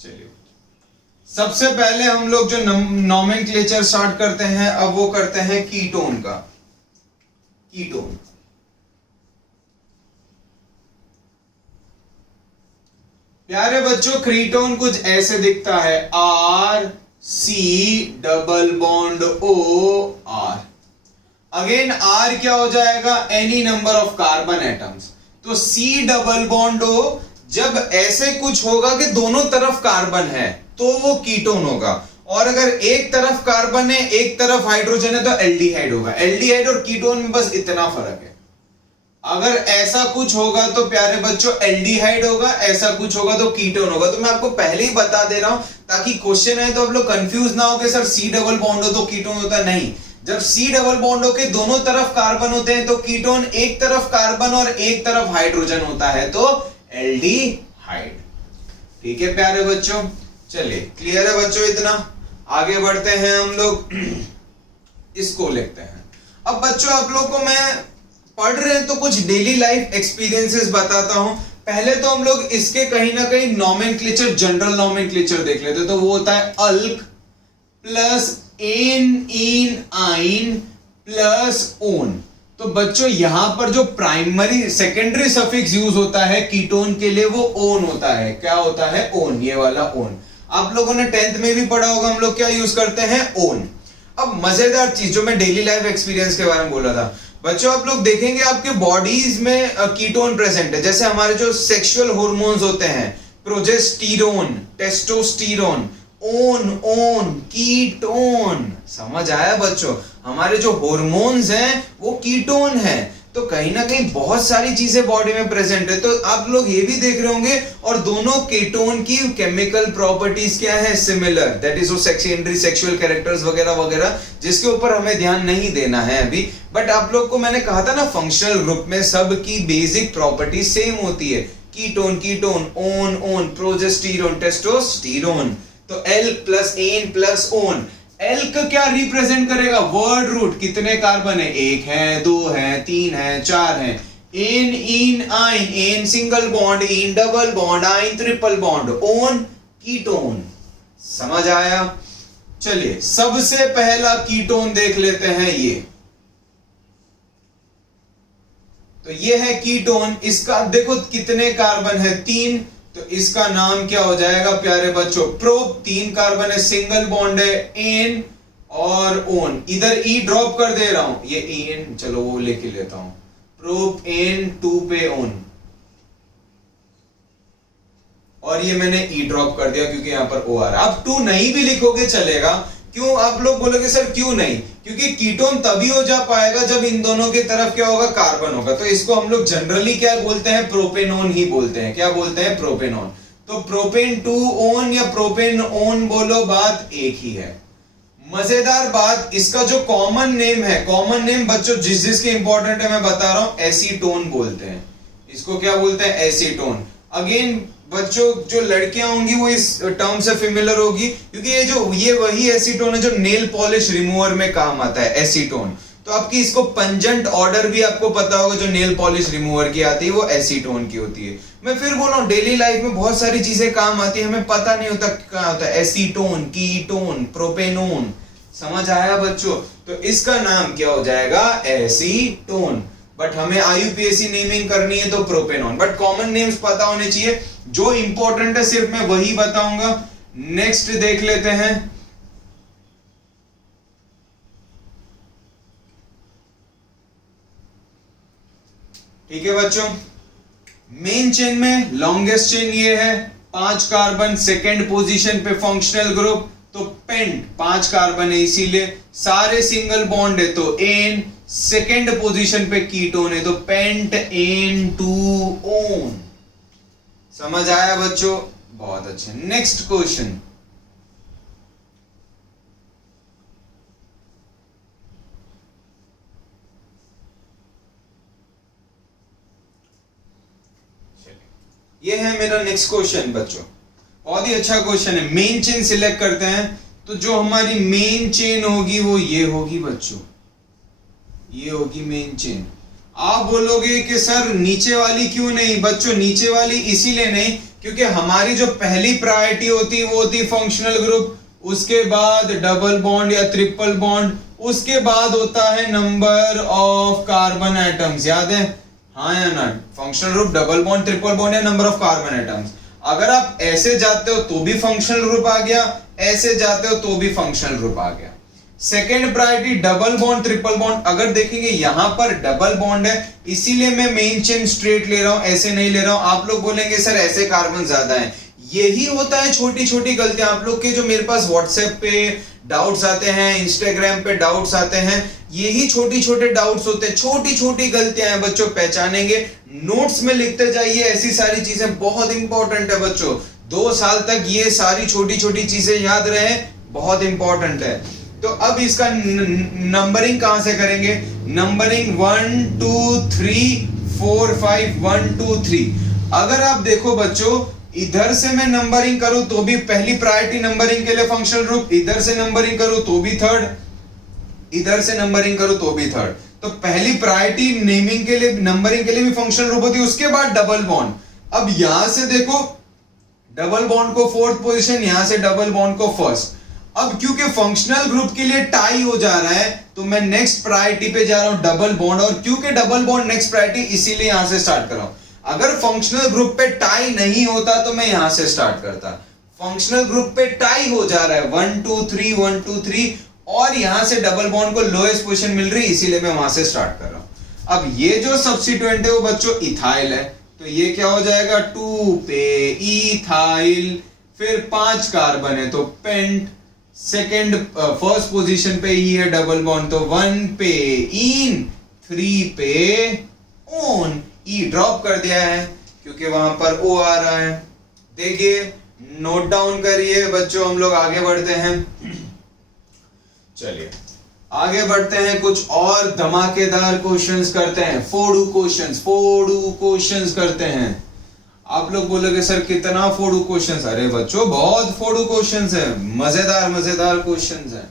चलिए, सबसे पहले हम लोग जो नोमेनक्लेचर स्टार्ट करते हैं, अब वो करते हैं कीटोन का। कीटोन, प्यारे बच्चों कीटोन कुछ ऐसे दिखता है, RC double bond OR। Again R क्या हो जाएगा? Any number of carbon atoms. तो C डबल बॉन्ड O जब ऐसे कुछ होगा कि दोनों तरफ कार्बन है तो वो कीटोन होगा, और अगर एक तरफ कार्बन है एक तरफ हाइड्रोजन है तो एल्डिहाइड होगा। एल्डिहाइड और कीटोन में बस इतना फर्क है। अगर ऐसा कुछ होगा तो प्यारे बच्चों एल्डिहाइड होगा, ऐसा कुछ होगा तो कीटोन होगा। तो मैं आपको पहले ही बता दे रहा हूं ताकि क्वेश्चन है तो आप लोग कंफ्यूज ना हो कि सर C डबल बॉन्ड हो तो कीटोन होता। नहीं, जब C डबल बॉन्ड हो के दोनों तरफ कार्बन होते हैं तो कीटोन, एक तरफ कार्बन और एक तरफ हाइड्रोजन होता है तो एल्डिहाइड। ठीक है प्यारे बच्चों, चलिए क्लियर है बच्चों? इतना आगे बढ़ते हैं हम लोग, इसको लिखते हैं। अब बच्चों आप लोग को मैं पढ़ रहे हैं तो कुछ डेली लाइफ एक्सपीरियंसेस बताता हूं। पहले तो हम लोग इसके कहीं ना कहीं नोमेनक्लेचर, जनरल नोमेनक्लेचर देख लेते हैं। तो वो होता है अल्क प्लस एन इन आइन प्लस ओन। तो बच्चों यहां पर जो प्राइमरी सेकेंडरी सफिक्स यूज होता है कीटोन के लिए वो ओन होता है। क्या होता है? ओन, ये वाला ओन। आप लोगों ने 10th में भी पढ़ा होगा, हम लोग क्या यूज करते हैं? ओन। अब मजेदार चीज जो मैं डेली लाइफ एक्सपीरियंस के बारे में बोला था बच्चों, आप लोग देखेंगे आपके बॉडीज में कीटोन प्रेजेंट है। जैसे हमारे जो सेक्सुअल हार्मोन्स होते हैं, प्रोजेस्टेरोन, टेस्टोस्टेरोन, ओन, कीटोन। समझ आया बच्चों? हमारे जो हार्मोन्स हैं वो कीटोन है। तो कहीं ना कहीं बहुत सारी चीजें बॉडी में प्रेजेंट है। तो आप लोग ये भी देख रहे होंगे, और दोनों कीटोन की केमिकल प्रॉपर्टीज क्या है? सिमिलर। दैट इज वो सेकेंडरी सेक्सुअल कैरेक्टर्स वगैरह वगैरह, जिसके ऊपर हमें ध्यान नहीं देना है अभी। बट आप लोग को मैंने कहा था ना, फंक्शनल ग्रुप में सब की बेसिक प्रॉपर्टी सेम होती है। Ketone, own, progesterone, testosterone. तो L plus ane plus own. Elk क्या रिप्रेजेंट करेगा? Word root. कितने कार्बन है? 1 है, 2 है, 3 है, 4 है। Ane ene yne, ane single bond, ene double bond, yne triple bond, one ketone. समझ आया? चलिए सबसे पहला कीटोन देख लेते हैं ये। तो ये है कीटोन, इसका देखो कितने कार्बन है, 3। तो इसका नाम क्या हो जाएगा प्यारे बच्चों, प्रोप। 3 कार्बन है, सिंगल बॉन्ड है, एन और ओन। इधर ई ड्रॉप कर दे रहा हूं, ये एन चलो वो लेके लेता हूं, प्रोप एन 2 पे ओन, और ये मैंने ई ड्रॉप कर दिया क्योंकि यहां पर ओ आ रहा है। अब 2 नहीं भी लिखोगे चलेगा, क्यों आप लोग बोलोगे सर क्यों नहीं, क्योंकि कीटोन तभी हो जा पाएगा जब इन दोनों की तरफ क्या होगा, कार्बन होगा। तो इसको हम लोग जनरली क्या बोलते हैं, प्रोपेनोन ही बोलते हैं। क्या बोलते हैं, प्रोपेनोन। तो प्रोपेन 2 ओन या प्रोपेन ओन बोलो, बात एक ही है। मजेदार बात, इसका जो कॉमन नेम है, कॉमन नेम बच्चों जिस जिसके इंपॉर्टेंट है मैं बता रहा हूं, एसीटोन बोलते हैं। इसको क्या बोलते हैं, एसीटोन। अगेन बच्चों जो लड़कियां होंगी वो इस टर्म से फेमिलियर होगी, क्योंकि ये वही एसीटोन है जो नेल पॉलिश रिमूवर में काम आता है, एसीटोन। तो आपकी इसको पंजेंट ऑर्डर भी आपको पता होगा, जो नेल पॉलिश रिमूवर की आती है वो एसीटोन की होती है। मैं फिर बोल रहा हूं, डेली लाइफ में बहुत सारी चीजें काम आती है, हमें पता नहीं होता क्या होता है, एसीटोन, कीटोन, प्रोपेनोन। समझ आया बच्चों? तो इसका नाम क्या हो जाएगा, एसीटोन। बट हमें आईयूपीएसी नेमिंग करनी है तो प्रोपेनोन। बट कॉमन नेम्स पता होने चाहिए, जो इंपॉर्टेंट है सिर्फ मैं वही बताऊंगा। नेक्स्ट देख लेते हैं। ठीक है बच्चों, मेन चेन में लॉन्गेस्ट चेन ये है, 5 कार्बन, सेकेंड पोजीशन पे फंक्शनल ग्रुप, तो पेंट 5 कार्बन है इसीलिए। सारे सिंगल बॉन्ड है तो एन, सेकेंड पोजीशन पे कीटोन है तो पेंट एन 2 ओन। समझ आया बच्चों? बहुत अच्छे। नेक्स्ट क्वेश्चन, ये है मेरा नेक्स्ट क्वेश्चन बच्चों, बहुत ही अच्छा क्वेश्चन है। मेन चेन सिलेक्ट करते हैं, तो जो हमारी मेन चेन होगी वो ये होगी बच्चों, ये होगी मेन चेन। आप बोलोगे कि सर नीचे वाली क्यों नहीं? बच्चों नीचे वाली इसीलिए नहीं क्योंकि हमारी जो पहली प्रायोरिटी होती है वो होती है फंक्शनल ग्रुप, उसके बाद डबल बॉन्ड या ट्रिपल बॉन्ड, उसके बाद होता है नंबर ऑफ कार्बन एटम्स। याद है? हाँ या ना? Functional group, double bond, triple bond या नंबर ऑफ कार्बन एटम्स। अगर आप ऐसे जाते हो तो भी फंक्शनल ग्रुप आ गया, ऐसे जाते हो तो भी फंक्शनल ग्रुप आ गया। Second priority double bond, triple bond. अगर देखेंगे यहां पर डबल बॉन्ड है इसीलिए मैं मेन चेन स्ट्रेट ले रहा हूं, ऐसे नहीं ले रहा हूं। आप लोग बोलेंगे सर ऐसे कार्बन ज्यादा है, यही होता है छोटी छोटी गलतियां आप लोग के, जो मेरे पास व्हाट्सएप पे डाउट्स आते हैं, इंस्टाग्राम पे डाउट्स आते हैं, यही छोटी छोटे डाउट्स होते हैं, छोटी छोटी गलतियां हैं बच्चों, पहचानेंगे। नोट्स में लिखते जाइए, ऐसी सारी चीजें बहुत इंपॉर्टेंट है बच्चों। 2 साल तक ये सारी छोटी छोटी चीजें याद रहे, बहुत इंपॉर्टेंट है। तो अब इसका नंबरिंग कहां से करेंगे? नंबरिंग 1 2 3 4 5 1 2 3। अगर आप देखो बच्चों, इधर से मैं नंबरिंग करूं तो भी पहली प्रायोरिटी नंबरिंग के लिए फंक्शनल ग्रुप, इधर से नंबरिंग करूं तो भी थर्ड, इधर से नंबरिंग करूं तो भी थर्ड। तो पहली प्रायोरिटी नेमिंग के लिए, नंबरिंग के लिए भी फंक्शनल ग्रुप होती है, उसके बाद डबल बॉन्ड। अब यहां से देखो डबल बॉन्ड को 4th पोजीशन, यहां से डबल बॉन्ड को 1st। अब क्योंकि फंक्शनल ग्रुप के लिए टाई हो जा रहा है तो मैं नेक्स्ट प्रायोरिटी पे जा रहा हूं, डबल बॉन्ड। और क्योंकि डबल बॉन्ड नेक्स्ट प्रायोरिटी इसीलिए यहां से स्टार्ट कर रहा हूं। अगर फंक्शनल ग्रुप पे टाई नहीं होता तो मैं यहां से स्टार्ट करता। फंक्शनल ग्रुप पे टाई हो जा रहा है, 1 2 3 1 2 3, और यहां से डबल बॉन्ड को लोएस्ट पोजीशन मिल रही है, इसीलिए मैं वहां से स्टार्ट कर रहा हूं। अब ये जो सब्स्टिट्यूएंट है वो बच्चों इथाइल है, तो ये क्या हो जाएगा, 2 पे इथाइल, फिर 5 कार्बन है तो पेंट, सेकेंड 1st पोजीशन पे ई है डबल बॉन्ड, तो 1 पे इन, 3 पे ओन। ई ड्रॉप कर दिया है क्योंकि वहां पर ओ आ रहा है। देखिए नोट डाउन करिए बच्चों, हम लोग आगे बढ़ते हैं। चलिए आगे बढ़ते हैं, कुछ और धमाकेदार क्वेश्चंस करते हैं, फोड़ू क्वेश्चंस करते हैं। आप लोग बोलोगे सर कितना फोड़ू क्वेश्चंस? अरे बच्चों बहुत फोड़ू क्वेश्चंस है, मजेदार क्वेश्चंस हैं।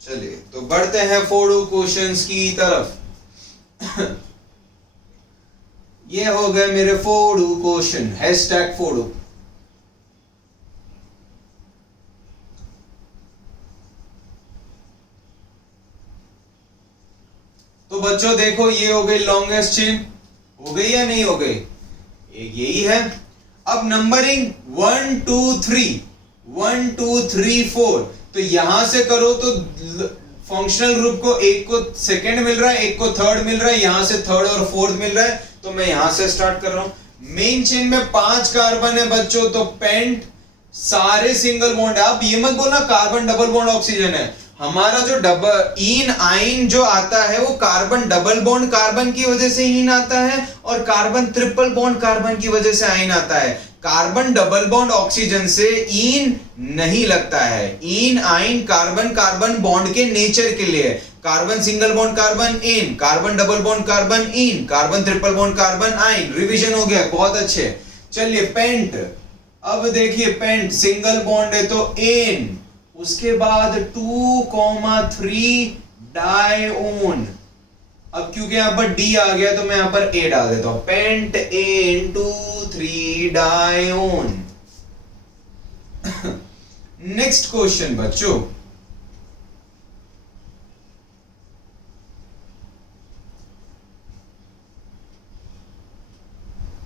चलिए तो बढ़ते हैं फोड़ू क्वेश्चंस की तरफ। ये हो गए मेरे फोड़ू क्वेश्चन, हैशटैग फोड़ू। तो बच्चों देखो ये हो गई लॉन्गेस्ट चेन, हो गई या नहीं हो गई, एक यही है। अब नंबरिंग 1 2 3 1 2 3 4, तो यहां से करो तो फंक्शनल ग्रुप को एक को सेकंड मिल रहा है, एक को थर्ड मिल रहा है, यहां से थर्ड और फोर्थ मिल रहा है, तो मैं यहां से स्टार्ट कर रहा हूं। मेन चेन में 5 कार्बन है बच्चों, तो पेंट सारे सिंगल बॉन्ड है। अब ये मत बोलना कार्बन डबल बॉन्ड ऑक्सीजन है, हमारा जो डबल इन आइन जो आता है वो कार्बन डबल बॉन्ड कार्बन की वजह से इन आता है, और कार्बन ट्रिपल बॉन्ड कार्बन की वजह से आइन आता है। कार्बन डबल बॉन्ड ऑक्सीजन से इन नहीं लगता है। इन आइन कार्बन कार्बन बॉन्ड के नेचर के लिए, carbon single bond carbon in, carbon double bond carbon in, carbon triple bond carbon आइन। रिवीजन हो गया, बहुत अच्छे। चलिए पेंट, अब देखिए पेंट सिंगल बॉन्ड है तो एन, उसके बाद 2,3 डायोन। अब क्योंकि यहां पर डी आ गया तो मैं यहां पर ए डाल देता हूं, पेंट एन 2 3 डायोन। नेक्स्ट क्वेश्चन बच्चों,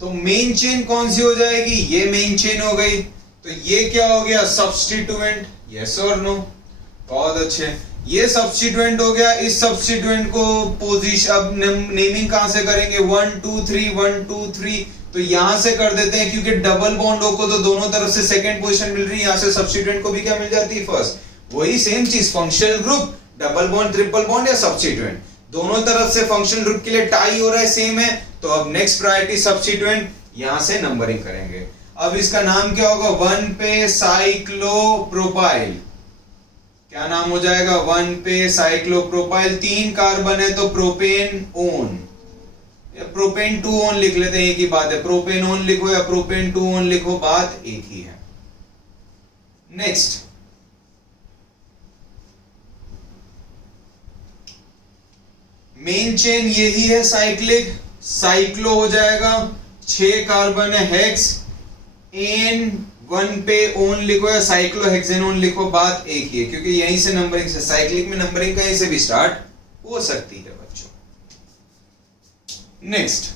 तो मेन चेन कौन सी हो जाएगी, ये मेन चेन हो गई, तो ये क्या हो गया सब्स्टिट्यूएंट, यस और नो, बहुत अच्छे। ये सब्स्टिट्यूएंट हो गया, इस सब्स्टिट्यूएंट को पोजीशन, अब नेमिंग कहां से करेंगे, 1 2 3 1 2 3, तो यहां से कर देते हैं क्योंकि डबल बॉन्ड हो को तो दोनों तरफ से सेकंड पोजीशन मिल रही है, यहां से सब्स्टिट्यूएंट को भी क्या मिल जाती है फर्स्ट। वही सेम चीज, functional group double bond triple bond या सब्स्टिट्यूएंट, दोनों तरफ से फंक्शनल ग्रुप के लिए टाई हो रहा है, सेम है, तो अब नेक्स्ट प्रायोरिटी सब्स्टिट्यूएंट, यहां से नंबरिंग करेंगे। अब इसका नाम क्या होगा, 1 पे साइक्लोप्रोपाइल, क्या नाम हो जाएगा, 1 पे साइक्लोप्रोपाइल। 3 कार्बन है तो प्रोपेन ओन, या प्रोपेन 2 ओन लिख लेते हैं, एक ही बात है, प्रोपेन ओन लिखो या प्रोपेन 2 ओन लिखो, बात एक ही है। नेक्स्ट मेन चेन यही है साइक्लिक, साइक्लो हो जाएगा, 6 कार्बन है, हेक्स एन 1 पे ओन लिखो या साइक्लोहेक्सेनोन लिखो, बात एक ही है, क्योंकि यहीं से नंबरिंग से, साइक्लिक में नंबरिंग कहीं से भी स्टार्ट हो सकती है बच्चों। नेक्स्ट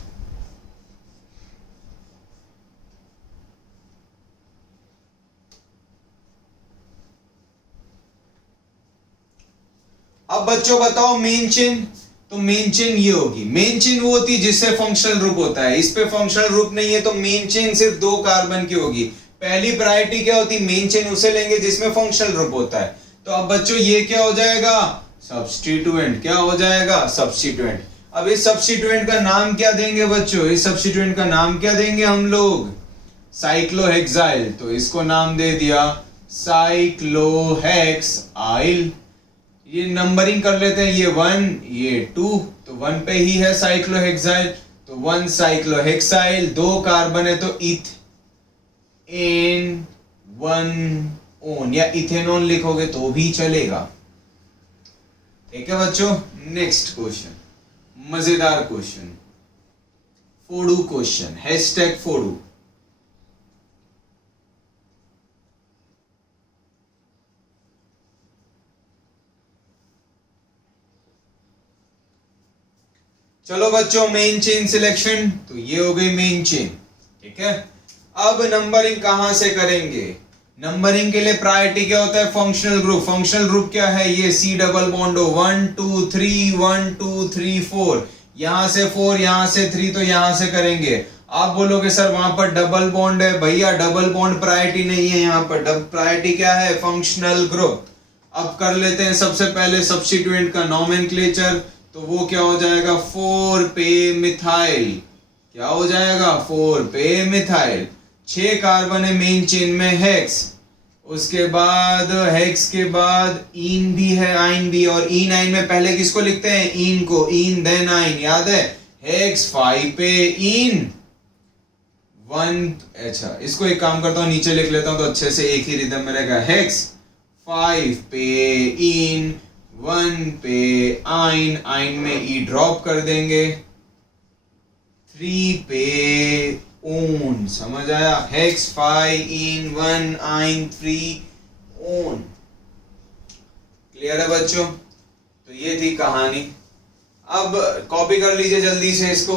अब बच्चों बताओ मेन चेन, तो मेन चेन ये होगी, मेन चेन वो होती है जिससे फंक्शनल ग्रुप होता है, इस पे फंक्शनल ग्रुप नहीं है तो मेन चेन सिर्फ 2 कार्बन की होगी। पहली प्रायोरिटी क्या होती है, मेन चेन उसे लेंगे जिसमें फंक्शनल ग्रुप होता है। तो अब बच्चों ये क्या हो जाएगा, सब्स्टिट्यूएंट, क्या हो जाएगा सब्स्टिट्यूएंट। अब इस सब्स्टिट्यूएंट का नाम क्या देंगे बच्चों, इस सब्स्टिट्यूएंट का नाम क्या देंगे हम लोग, साइक्लोहेक्साइल, तो इसको नाम दे दिया साइक्लोहेक्साइल। ये नंबरिंग कर लेते हैं, ये 1 ये 2, तो 1 पे ही है साइक्लोहेक्साइल, तो 1 साइक्लोहेक्साइल, 2 कार्बन है तो एन 1 ओन, या इथेनॉल लिखोगे तो भी चलेगा, ठीक है बच्चों। नेक्स्ट क्वेश्चन, मजेदार क्वेश्चन, फोड़ू क्वेश्चन, हैशटैग फोड़ू। चलो बच्चों मेन चेन सिलेक्शन, तो ये हो गई मेन चेन, ठीक है। अब नंबरिंग कहां से करेंगे, नंबरिंग के लिए प्रायोरिटी क्या होता है, फंक्शनल ग्रुप। फंक्शनल ग्रुप क्या है, ये सी डबल बॉन्ड हो, 1 2 3 1 2 3 4, यहां से 4 यहां से 3, तो यहां से करेंगे। आप बोलोगे सर वहां पर डबल बॉन्ड है, भैया डबल बॉन्ड प्रायोरिटी नहीं है, यहाँ पर प्रायोरिटी क्या है, फंक्शनल ग्रुप। अब कर लेते हैं सबसे पहले सब्स्टिट्यूएंट का नोमेनक्लेचर, तो वो क्या हो जाएगा, 4 पे मिथाइल, क्या हो जाएगा 4 पे मिथाइल। 6 कार्बन है मेन चेन में, हेक्स, उसके बाद हेक्स के बाद इन भी है, आइन भी, और इन आइन में पहले किसको लिखते हैं, इन को, इन देन आइन, याद है, हेक्स 5 पे इन 1, अच्छा इसको एक काम करता हूं नीचे लिख लेता हूं तो अच्छे से एक ही रिदम में रहेगा, हेक्स 5 पे इन 1 पे आइन, आइन में ई ड्रॉप कर देंगे, 3 पे ओन, समझ आया, हेक्स 5 इन 1 आइन 3 ओन। क्लियर है बच्चों, तो ये थी कहानी। अब कॉपी कर लीजिए जल्दी से इसको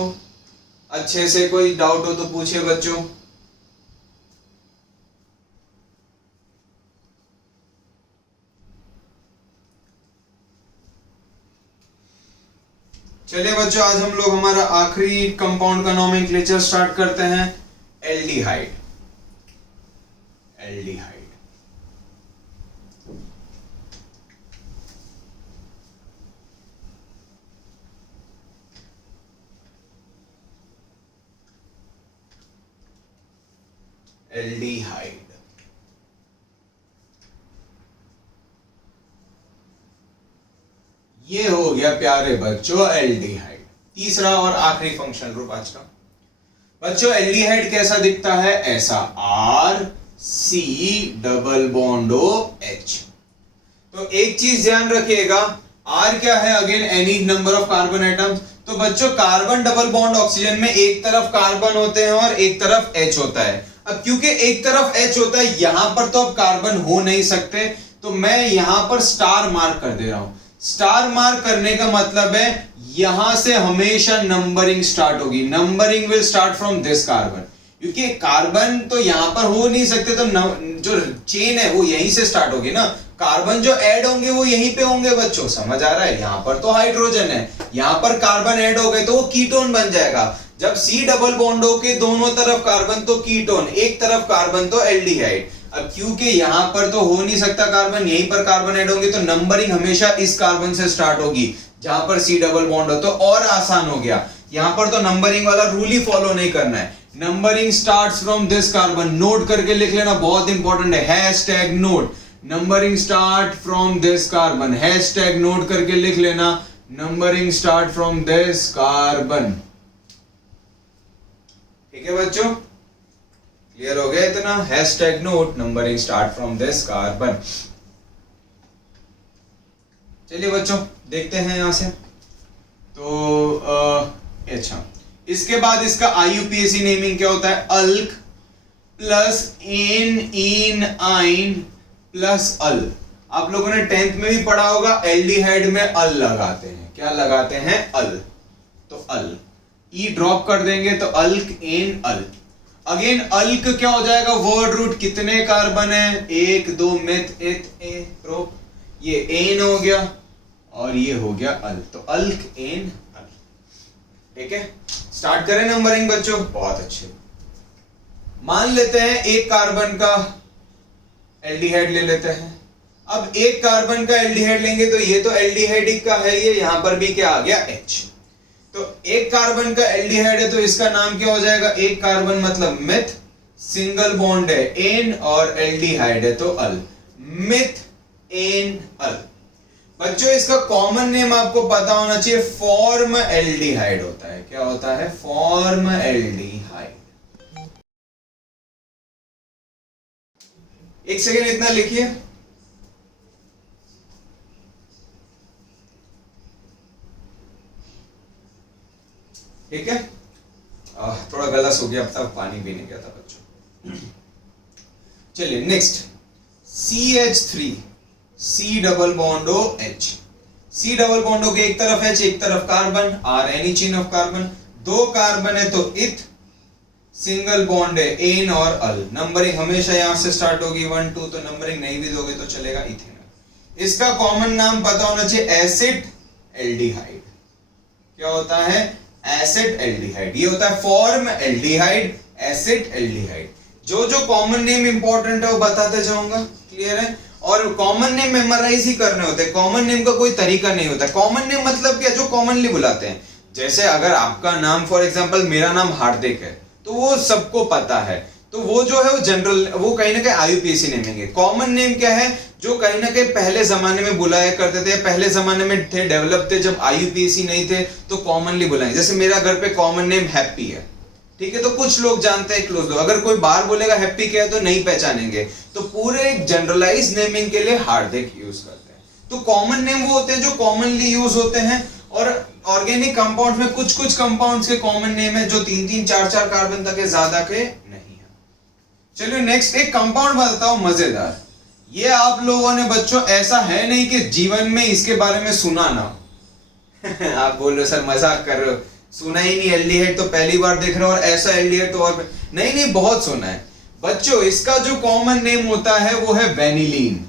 अच्छे से, कोई डाउट हो तो पूछिए बच्चों। चलिए बच्चों, आज हम लोग हमारा आखिरी कंपाउंड का नोमेनक्लेचर स्टार्ट करते हैं, एल्डिहाइड। एल्डिहाइड एल्डिहाइड ये हो गया प्यारे बच्चों एल्डिहाइड, तीसरा और आखिरी फंक्शनल ग्रुप आज का। बच्चों एल्डिहाइड कैसा दिखता है? ऐसा, R C double bond O H. तो एक चीज ध्यान रखिएगा, आर क्या है? Again any number of carbon atoms. तो बच्चों कार्बन डबल बॉन्ड ऑक्सीजन में एक तरफ कार्बन होते हैं और एक तरफ एच होता है। अब क्योंकि एक तरफ एच होता है, यहां पर तो अब कार्बन हो नहीं सकते, तो मैं यहां पर स्टार मार्क कर दे रहा हूं। स्टार मार्क करने का मतलब है यहां से हमेशा नंबरिंग स्टार्ट होगी। Numbering will start from this carbon, क्योंकि कार्बन तो यहां पर हो नहीं सकते, तो जो चेन है वो यहीं से स्टार्ट होगी ना। कार्बन जो ऐड होंगे वो यहीं पे होंगे बच्चों, समझ आ रहा है? यहां पर तो हाइड्रोजन है, यहां पर कार्बन ऐड हो गए तो वो कीटोन बन जाएगा। जब सी डबल बॉन्ड हो के दोनों तरफ कार्बन तो कीटोन, एक तरफ कार्बन तो एल्डिहाइड। अब क्योंकि यहां पर तो हो नहीं सकता कार्बन, यहीं पर कार्बन ऐड होंगे, तो नंबरिंग हमेशा इस कार्बन से स्टार्ट होगी जहां पर सी डबल बॉन्ड हो। तो और आसान हो गया, यहां पर तो नंबरिंग वाला रूल ही फॉलो नहीं करना है। Numbering starts from this carbon, note करके लिख लेना, बहुत इंपॉर्टेंट है, hashtag note. Numbering start from this carbon, hashtag note करके लिख लेना, numbering start from this carbon. ठीक है बच्चों, क्लियर हो गया इतना? Hashtag note, numbering start from this carbon. चलिए बच्चों देखते हैं यहां से। तो अच्छा, इसके बाद इसका IUPAC नेमिंग क्या होता है? अल्क प्लस एन इन आइन प्लस अल। आप लोगों ने 10th में भी पढ़ा होगा, एल्डिहाइड में अल लगाते हैं। क्या लगाते हैं? अल। तो अल, ई ड्रॉप कर देंगे तो अल्क एन अल। अगेन अल्क क्या हो जाएगा? वर्ड रूट, कितने कार्बन है? 1 2 मिथ इथ ए प्रो, ये एन हो गया और ये हो गया अल, तो अल्क एन अल। ठीक है, स्टार्ट करें नंबरिंग बच्चों। बहुत अच्छे, मान लेते हैं एक कार्बन का एल्डिहाइड ले लेते हैं। अब एक कार्बन का एल्डिहाइड लेंगे तो ये तो एल्डिहाइड का है, ये यहां पर भी क्या आ गया? H। तो एक कार्बन का एल्डिहाइड है तो इसका नाम क्या हो जाएगा? एक कार्बन मतलब मिथ, सिंगल बॉन्ड है एन और एल्डिहाइड है तो अल, मिथ एन अल। बच्चों इसका कॉमन नेम आपको पता होना चाहिए, फॉर्म एल्डिहाइड होता है। क्या होता है? Form aldehyde. एक सेकेंड इतना लिखिए। ठीक है, थोड़ा गला सो गया, अब तक पानी पीने गया था बच्चों। चलिए next, CH3, C double bond O H। C double bond O के एक तरफ H एक तरफ carbon, R any chain of carbon. दो कार्बन है तो इथ, सिंगल बॉन्ड है एन और अल। नंबरिंग हमेशा यहां से स्टार्ट होगी 1 2, तो नंबरिंग नहीं भी दोगे तो चलेगा, इथेनॉल। इसका कॉमन नाम पता होना चाहिए, एसिड एल्डिहाइड। क्या होता है? Acid aldehyde. ये होता है फॉर्म एल्डिहाइड, एसिड एल्डिहाइड। जो जो कॉमन नेम इंपॉर्टेंट है वो बताते जाऊंगा, क्लियर है? और कॉमन नेम मेमोराइज ही करने होते हैं, कॉमन नेम का कोई तरीका नहीं होता। कॉमन नेम मतलब क्या? जो कॉमनली बुलाते हैं। जैसे अगर आपका नाम फॉर एग्जांपल मेरा नाम हार्दिक है तो वो सबको पता है, तो वो जो है वो जनरल, वो कहीं ना कहीं IUPAC नेमिंग है। कॉमन नेम क्या है? जो कहीं ना कहीं पहले जमाने में बुलाया करते थे, पहले जमाने में थे, डेवलप थे, जब IUPAC नहीं थे तो कॉमनली बुलाएंगे। जैसे मेरा घर पे कॉमन नेम हैप्पी है, ठीक है, तो कुछ लोग जानते हैं, क्लोज लोग। अगर कोई बाहर बोलेगा हैप्पी क्या है तो नहीं पहचानेंगे, तो पूरे जनरलाइज नेमिंग के लिए हार्दिक यूज करते हैं। तो कॉमन नेम वो होते हैं जो कॉमनली यूज होते हैं। और ऑर्गेनिक कंपाउंड में कुछ कुछ कंपाउंड्स के कॉमन नेम है जो 3-3 4-4 कार्बन तक के, ज्यादा के नहीं है। चलिए नेक्स्ट एक कंपाउंड बताता हूं मजेदार। ये आप लोगों ने बच्चों ऐसा है नहीं कि जीवन में इसके बारे में सुना ना आप बोल रहे हो सर मजाक कर रहे हो, सुना ही नहीं एल्डिहाइड, तो पहली बार देख रहे हो, और ऐसा एल्डिहाइड तो और नहीं नहीं बहुत सुना है बच्चों। इसका जो कॉमन नेम होता है वो है वेनिलीन।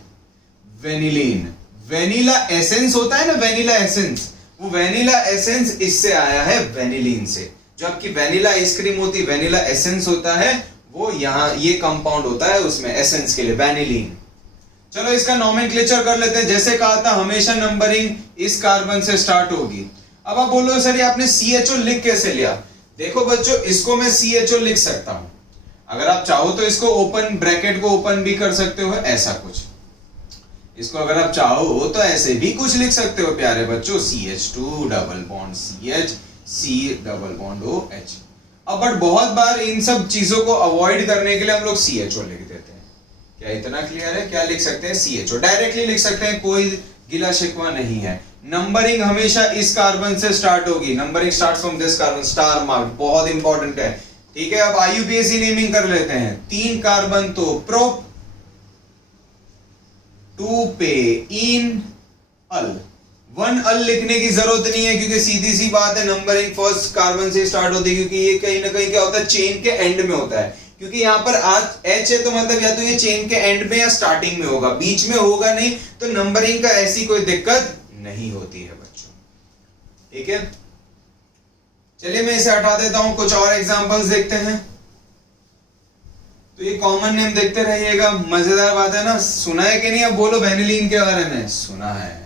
वेनिलीन, वेनिला एसेंस होता है ना, वेनिला एसेंस, वो वेनिला एसेंस इससे आया है, वेनिलीन से। जो आपकी वेनिला आइसक्रीम होती है, वेनिला एसेंस होता है, वो यहाँ ये कंपाउंड होता है उसमें एसेंस के लिए, वेनिलीन। चलो इसका नोमेनक्लेचर कर लेते हैं। जैसे कहा था हमेशा नंबरिंग इस कार्बन से स्टार्ट होगी। अब आप बोलो सर ये आपने CHO लिख कैसे लिया? देखो बच्चों, इसको मैं CHO लिख सकता हूं, अगर आप चाहो तो इसको ओपन ब्रैकेट को ओपन भी कर सकते हो, ऐसा कुछ। इसको अगर आप चाहो तो ऐसे भी कुछ लिख सकते हो प्यारे बच्चों, CH2 double bond CH, C double bond OH। अब बट बहुत बार इन सब चीजों को अवॉइड करने के लिए हम लोग CHO लिख देते हैं। क्या इतना क्लियर है? क्या लिख सकते हैं? CHO डायरेक्टली लिख सकते हैं, कोई गिला शिकवा नहीं है। नंबरिंग हमेशा इस कार्बन से स्टार्ट होगी, numbering start from this carbon, star mark, बहुत इंपॉर्टेंट है। ठीक है, अब IUPAC नेमिंग कर लेते हैं। 3 कार्बन तो प्रोप, 2 पे इन अल, 1 अल लिखने की जरूरत नहीं है क्योंकि सीधी सी बात है नंबरिंग फर्स्ट कार्बन से स्टार्ट होती है, क्योंकि ये कहीं ना कहीं क्या होता है, चेन के एंड में होता है। क्योंकि यहाँ पर H है तो मतलब या तो ये चेन के एंड में या स्टार्टिंग में होगा, बीच में होगा नहीं, तो नंबरिंग का ऐसी कोई दिक्कत नहीं होती है बच्चों। ठीक है, चलिए मैं इसे हटा देता हूं, कुछ और एग्जांपल्स देखते हैं। तो ये कॉमन नेम देखते रहिएगा, मजेदार बात है ना। सुना है कि नहीं? अब बोलो वेनिलीन के बारे में। सुना है।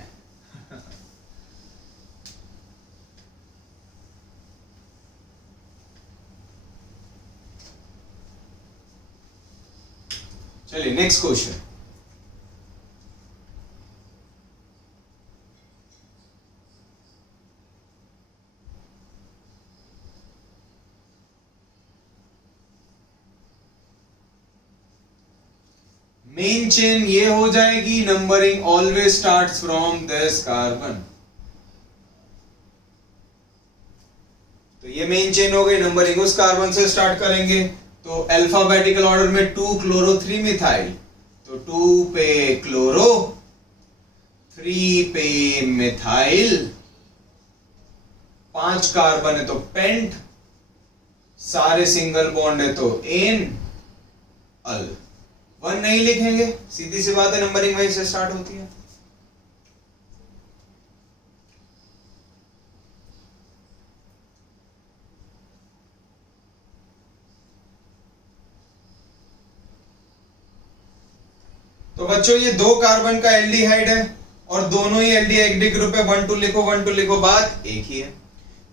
चलिए नेक्स्ट क्वेश्चन। मेन चेन ये हो जाएगी, numbering always starts from this carbon. तो ये मेन चेन हो गई, नंबरिंग उस कार्बन से स्टार्ट करेंगे। तो अल्फाबेटिकल ऑर्डर में 2 क्लोरो 3 मिथाइल, तो 2 पे क्लोरो, 3 पे मिथाइल, 5 कार्बन है तो पेंट, सारे सिंगल बॉन्ड है तो एन अल। 1 नहीं लिखेंगे, सीधी सी बात है, नंबरिंग वहीं से स्टार्ट होती है। तो बच्चों ये 2 कार्बन का एल्डिहाइड है और दोनों ही एल्डिहाइड ग्रुप है। 1 2 लिखो, 1 2 लिखो, बात एक ही है।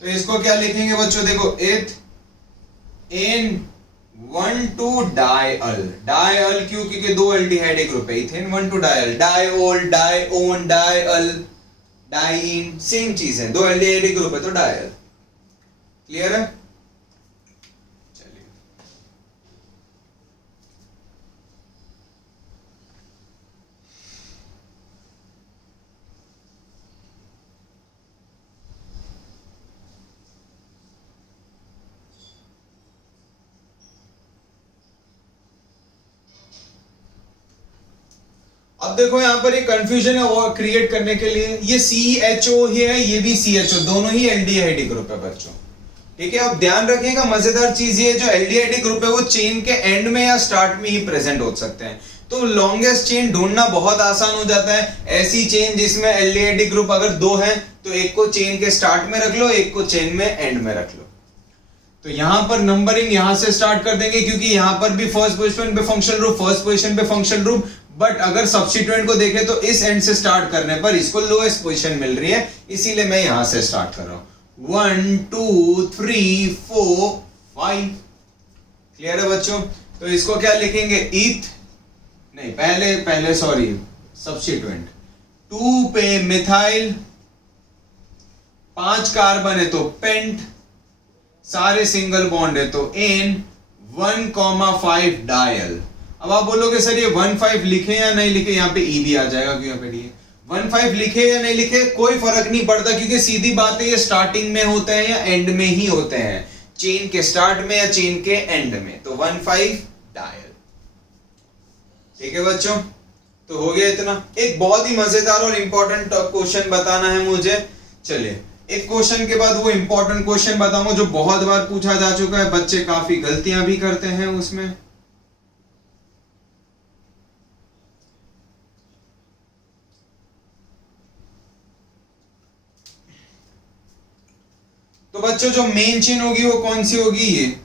तो इसको क्या लिखेंगे बच्चों? देखो एथ एन 1 2 डायल। डायल क्यों? क्योंकि 2 एल्डिहाइड ग्रुप है, ethane 1 2 diol. Diol, dione, diol, diene, same चीज है, 2 एल्डिहाइड ग्रुप है तो डायल। क्लियर है? अब देखो यहां पर एक कंफ्यूजन है और क्रिएट करने के लिए, ये CHO ही है, ये भी CHO, दोनों ही एल्डिहाइड ग्रुप है बच्चों। ठीक है, अब ध्यान रखिएगा, मजेदार चीज ये जो एल्डिहाइड ग्रुप है वो चेन के एंड में या स्टार्ट में ही प्रेजेंट हो सकते हैं। तो लॉन्गेस्ट चेन ढूंढना बहुत आसान हो जाता है। ऐसी चेन जिसमें एल्डिहाइड ग्रुप अगर 2 हैं तो एक को चेन के स्टार्ट में रख लो, एक को चेन में एंड में रख लो। तो यहां पर नंबरिंग यहां से स्टार्ट कर देंगे क्योंकि यहां पर भी फर्स्ट पोजीशन पे फंक्शनल ग्रुप, फर्स्ट पोजीशन पे फंक्शनल ग्रुप, बट अगर सब्स्टिट्यूएंट को देखें तो इस एंड से स्टार्ट करने पर इसको लोएस्ट पोजीशन मिल रही है, इसीलिए मैं यहां से स्टार्ट कर रहा हूं। 1 2 3 4 5। क्लियर है बच्चों? तो इसको क्या लिखेंगे? ईथ नहीं, पहले सॉरी, सब्स्टिट्यूएंट। 2 पे मिथाइल, 5 कार्बन है तो पेंट, सारे सिंगल बॉन्ड है तो एन, 1,5 डायल। अब आप बोलोगे सर ये 1,5 लिखे या नहीं लिखे, यहाँ पे ई भी आ जाएगा क्यों? यहाँ पे डी 1,5 लिखे या नहीं लिखे कोई फर्क नहीं पड़ता, क्योंकि सीधी बात है ये स्टार्टिंग में होते हैं या एंड में ही होते हैं, चेन के स्टार्ट में या चेन के एंड में। तो 1,5 डायल। ठीक है बच्चों, तो हो गया इतना। एक बहुत ही मजेदार और इंपॉर्टेंट क्वेश्चन बताना है मुझे। चलिए एक क्वेश्चन के बाद वो इंपॉर्टेंट क्वेश्चन बताऊंगा जो बहुत बार पूछा जा चुका है, बच्चे काफी गलतियां भी करते हैं उसमें। तो बच्चों जो मेन चेन होगी वो कौन सी होगी? ये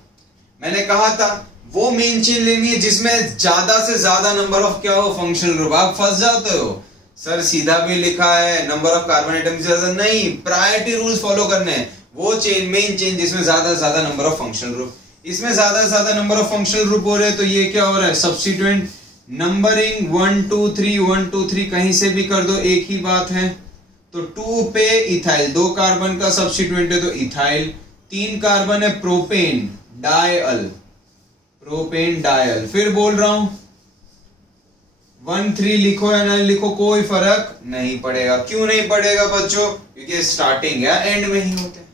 मैंने कहा था वो मेन चेन लेनी है जिसमें ज्यादा से ज्यादा नंबर ऑफ क्या हो, फंक्शनल ग्रुप। आप फंस जाते हो, सर सीधा भी लिखा है नंबर ऑफ कार्बन एटम्स ज्यादा, नहीं, प्रायोरिटी रूल्स फॉलो करने हैं। वो चेन मेन चेन जिसमें ज्यादा से ज्यादा नंबर ऑफ फंक्शनल ग्रुप, इसमें ज्यादा से ज्यादा नंबर ऑफ फंक्शनल ग्रुप हो रहे हैं, तो ये क्या हो रहा है, सब्स्टिट्यूएंट नंबरिंग 1 2 3 1 2 3 कहीं से भी कर दो, एक ही बात है। तो 2 पे इथाइल, 2 कार्बन का सब्स्टिट्यूएंट है तो इथाइल, 3 कार्बन है प्रोपेन डायल, प्रोपेन डायल। फिर बोल रहा हूं 1 3 लिखो या ना लिखो कोई फर्क नहीं पड़ेगा। क्यों नहीं पड़ेगा बच्चों? क्योंकि स्टार्टिंग या एंड में ही होते हैं।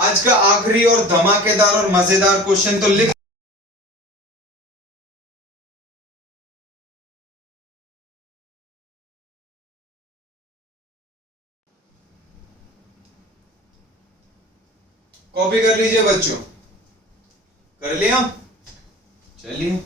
आज का आखिरी और धमाकेदार और मजेदार क्वेश्चन तो लिख, कॉपी कर लीजिए बच्चों, कर लिया? चलिए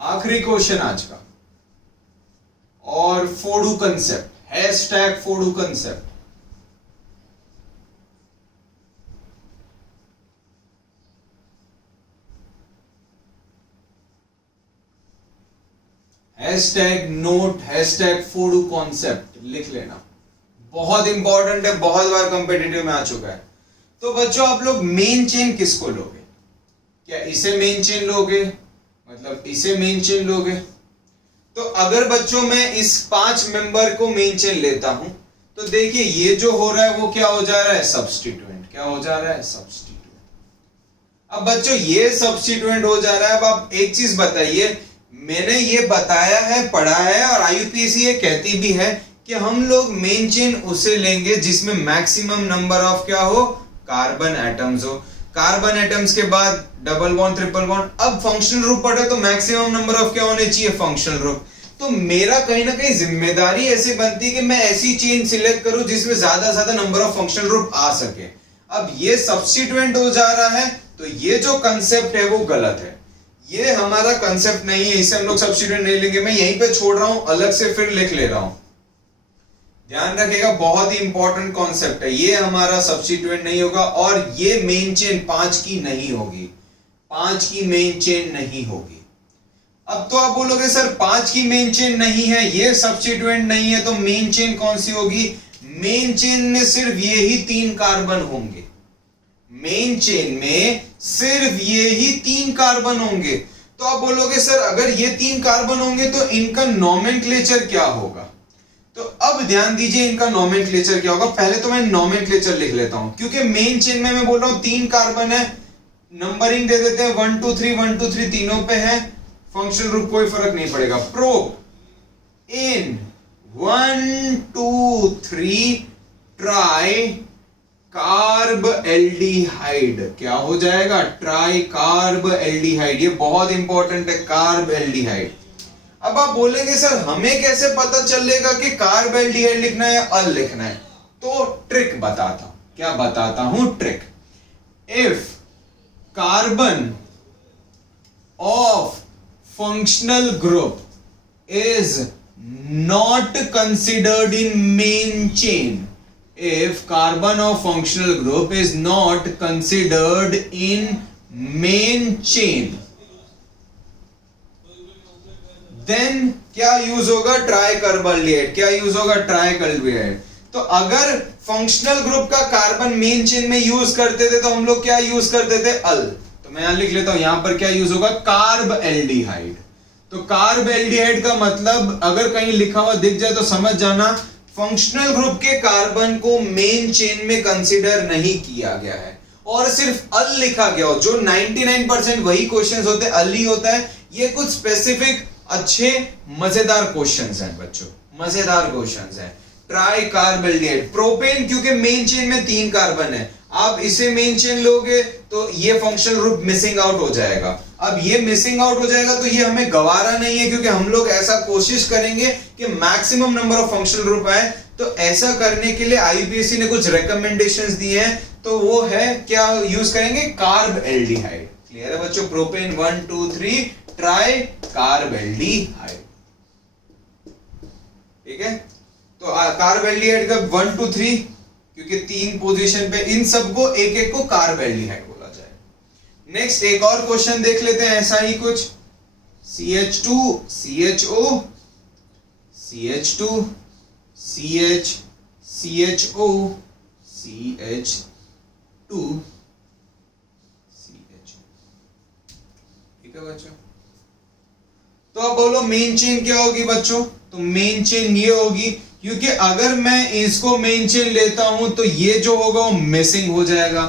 आखिरी क्वेश्चन आज का, और फोडू कंसेप्ट, हैशटैग फोडू कंसेप्ट। हैशटैग नोट, हैशटैग फोडू कॉन्सेप्ट लिख लेना, बहुत इंपॉर्टेंट है, बहुत बार कंपेटिटिव में आ चुका है। तो बच्चों आप लोग मेन चेन किसको लोगे? क्या इसे मेन चेन लोगे, मतलब इसे मेन चेन लोगे? तो अगर बच्चों मैं इस 5 मेंबर को मेन चेन लेता हूं तो देखिए ये जो हो रहा है वो क्या हो जा रहा है, सब्स्टिट्यूएंट। क्या हो जा रहा है, सब्स्टिट्यूएंट। अब बच्चों ये सब्स्टिट्यूएंट हो जा रहा है। अब आप एक चीज बताइए, मैंने ये बताया है, पढ़ा है, और आईयूपीएससी ये कहती भी है कि हम लोग मेन चेन उसे लेंगे जिसमें मैक्सिमम नंबर ऑफ क्या हो, कार्बन एटम्स हो। कार्बन एटम्स के बाद डबल बॉन्ड, ट्रिपल बॉन्ड। अब फंक्शनल ग्रुप पढ़े तो मैक्सिमम नंबर ऑफ क्या होने चाहिए, फंक्शनल ग्रुप। तो मेरा कहीं ना कहीं जिम्मेदारी ऐसे बनती है कि मैं ऐसी चेन सिलेक्ट करूं जिसमें ज्यादा से ज्यादा नंबर ऑफ फंक्शनल ग्रुप आ सके। अब ये सब्स्टिट्यूएंट हो जा रहा है तो ये जो कंसेप्ट है वो गलत है, ये हमारा कंसेप्ट नहीं है, इसे हम लोग सब्स्टिट्यूएंट नहीं लेंगे। मैं यहीं पे छोड़ रहा हूं, अलग से फिर लिख ले रहा हूं। ध्यान रखिएगा, बहुत ही इंपॉर्टेंट कॉन्सेप्ट है। ये हमारा सब्स्टिट्यूएंट नहीं होगा और ये मेन चेन 5 की नहीं होगी, 5 की मेन चेन नहीं होगी। अब तो आप बोलोगे सर 5 की मेन चेन नहीं है, ये सब्स्टिट्यूएंट नहीं है, तो मेन चेन कौन सी होगी? मेन चेन में सिर्फ ये ही 3 कार्बन होंगे, मेन चेन में सिर्फ ये ही 3 कार्बन होंगे। तो आप बोलोगे सर अगर ये 3 कार्बन होंगे तो इनका नोमेनक्लेचर क्या होगा? तो अब ध्यान दीजिए इनका नोमेनक्लेचर क्या होगा। पहले तो मैं नोमेनक्लेचर लिख लेता हूं, क्योंकि मेन चेन में मैं बोल रहा हूं 3 कार्बन है, नंबरिंग दे देते हैं 1 2 3 1 2 3 तीनों पे है, फंक्शनल ग्रुप कोई फर्क नहीं पड़ेगा। Pro in 1 2 3 try carb aldehyde, क्या हो जाएगा? Try carb aldehyde. ये बहुत इंपॉर्टेंट है, कार्ब एल्डिहाइड। अब आप बोलेंगे सर हमें कैसे पता चलेगा कि कार्ब एल्डिहाइड लिखना है या अल लिखना है? तो ट्रिक बताता हूं। क्या बताता हूं? Trick. If carbon of functional group is not considered in main chain, if carbon of functional group is not considered in main chain, then क्या यूज होगा? ट्राइकार्बोलिएट। क्या यूज होगा? ट्राइकार्बोलिएट। तो अगर फंक्शनल ग्रुप का कार्बन मेन चेन में use करते थे तो हम लोग क्या यूज करते थे? अल। तो मैं यहां लिख लेता हूं, यहां पर क्या यूज होगा? Carb aldehyde. तो कार्ब एल्डिहाइड का मतलब अगर कहीं लिखा हुआ दिख जाए तो समझ जाना फंक्शनल ग्रुप के कार्बन को मेन चेन में कंसीडर नहीं किया गया है और सिर्फ अल लिखा गया हो। जो 99% वही क्वेश्चंस होते हैं, अल ही होता है। ये कुछ स्पेसिफिक अच्छे मजेदार क्वेश्चंस हैं बच्चों, मजेदार क्वेश्चंस हैं। Try carbaldehyde. प्रोपेन क्योंकि मेन चेन में 3 कार्बन है, आप इसे मेन चेन लोगे तो ये फंक्शनल ग्रुप मिसिंग आउट हो जाएगा। अब ये मिसिंग आउट हो जाएगा तो ये हमें गवारा नहीं है, क्योंकि हम लोग ऐसा कोशिश करेंगे कि maximum number of functional group आए। तो ऐसा करने के लिए आईयूपीएसी ने कुछ रिकमेंडेशंस दिए हैं, तो वो है क्या यूज करेंगे, कार्बेल्डिहाइड। क्लियर है बच्चों? Propane 1 2 3 try carbaldehyde. ठीक है, तो कार्बेल्डिहाइड का 1 2 3 क्योंकि 3 पोजीशन पे इन सबको एक एक को कार्बेल्डिहाइड बोला जाए। नेक्स्ट एक और क्वेश्चन देख लेते हैं ऐसा ही कुछ, CH2 CHO CH2 CH CHO CH2 CH। ठीक है बच्चों, तो अब बोलो मेन चेन क्या होगी बच्चों? तो मेन चेन ये होगी, क्योंकि अगर मैं इसको मेन चेन लेता हूं तो ये जो होगा वो मिसिंग हो जाएगा।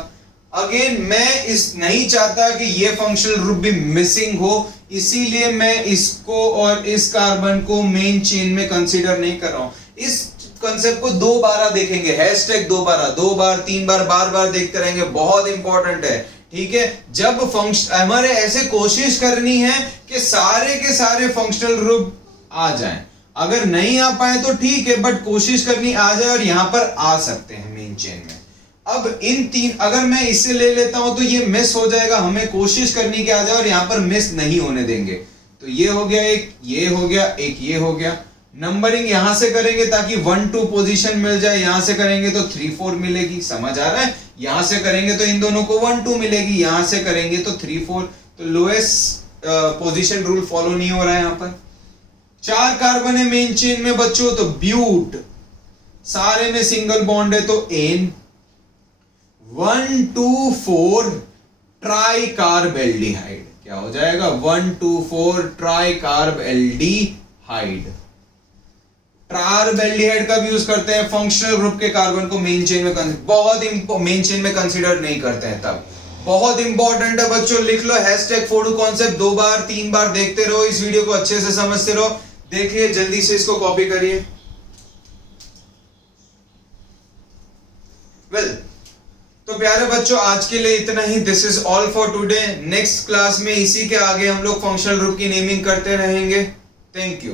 अगेन मैं इस नहीं चाहता कि ये फंक्शनल ग्रुप भी मिसिंग हो, इसीलिए मैं इसको और इस कार्बन को मेन चेन में कंसीडर नहीं कर रहा हूं। इस कंसेप्ट को दोबारा देखेंगे, हैशटैग दोबारा, 2 बार 3 बार बार बार देखते रहेंगे, बहुत इंपॉर्टेंट है। ठीक है, जब फंक्शन हमारे ऐसे कोशिश करनी है कि सारे के सारे फंक्शनल ग्रुप आ जाएं। अगर नहीं आ पाए तो ठीक है, बट कोशिश करनी आ जाए और यहां पर आ सकते हैं मेन चेन में। अब इन 3 अगर मैं इससे ले लेता हूं तो ये मिस हो जाएगा, हमें कोशिश करनी कि आ जाए और यहां पर मिस नहीं होने देंगे। तो ये हो गया एक, ये हो गया एक, ये हो गया। नंबरिंग यहां से करेंगे ताकि 1 2 पोजीशन मिल जाए, यहां से करेंगे तो 3 4 मिलेगी, समझ आ रहा है? यहां से करेंगे तो इन दोनों को 1 2 मिलेगी, यहां से करेंगे तो 3 4। तो लोएस्ट पोजीशन रूल फॉलो नहीं हो रहा है। यहां पर 4 कार्बन है मेन चेन में बच्चों, तो ब्यूट, सारे में सिंगल बॉन्ड है तो एन। 1 2 4 ट्राई कार्बेल्डिहाइड, क्या हो जाएगा? 1 2 4 ट्राई कार्बेल्डिहाइड। कार्बेल्डिहाइड का भी यूज करते हैं फंक्शनल ग्रुप के कार्बन को मेन चेन में बहुत मेन चेन में कंसीडर नहीं करते हैं तब। बहुत इंपॉर्टेंट है बच्चों, लिख लो हैशटैग फोडू कॉन्सेप्ट, 2 बार 3 बार देखते रहो, इस वीडियो को अच्छे से समझते रहो। देखिए जल्दी से इसको कॉपी करिए। वेल तो प्यारे बच्चों आज के लिए इतना ही। This is all for today. Next class में इसी के आगे हम लोग फंक्शनल ग्रुप की नेमिंग करते रहेंगे। Thank you.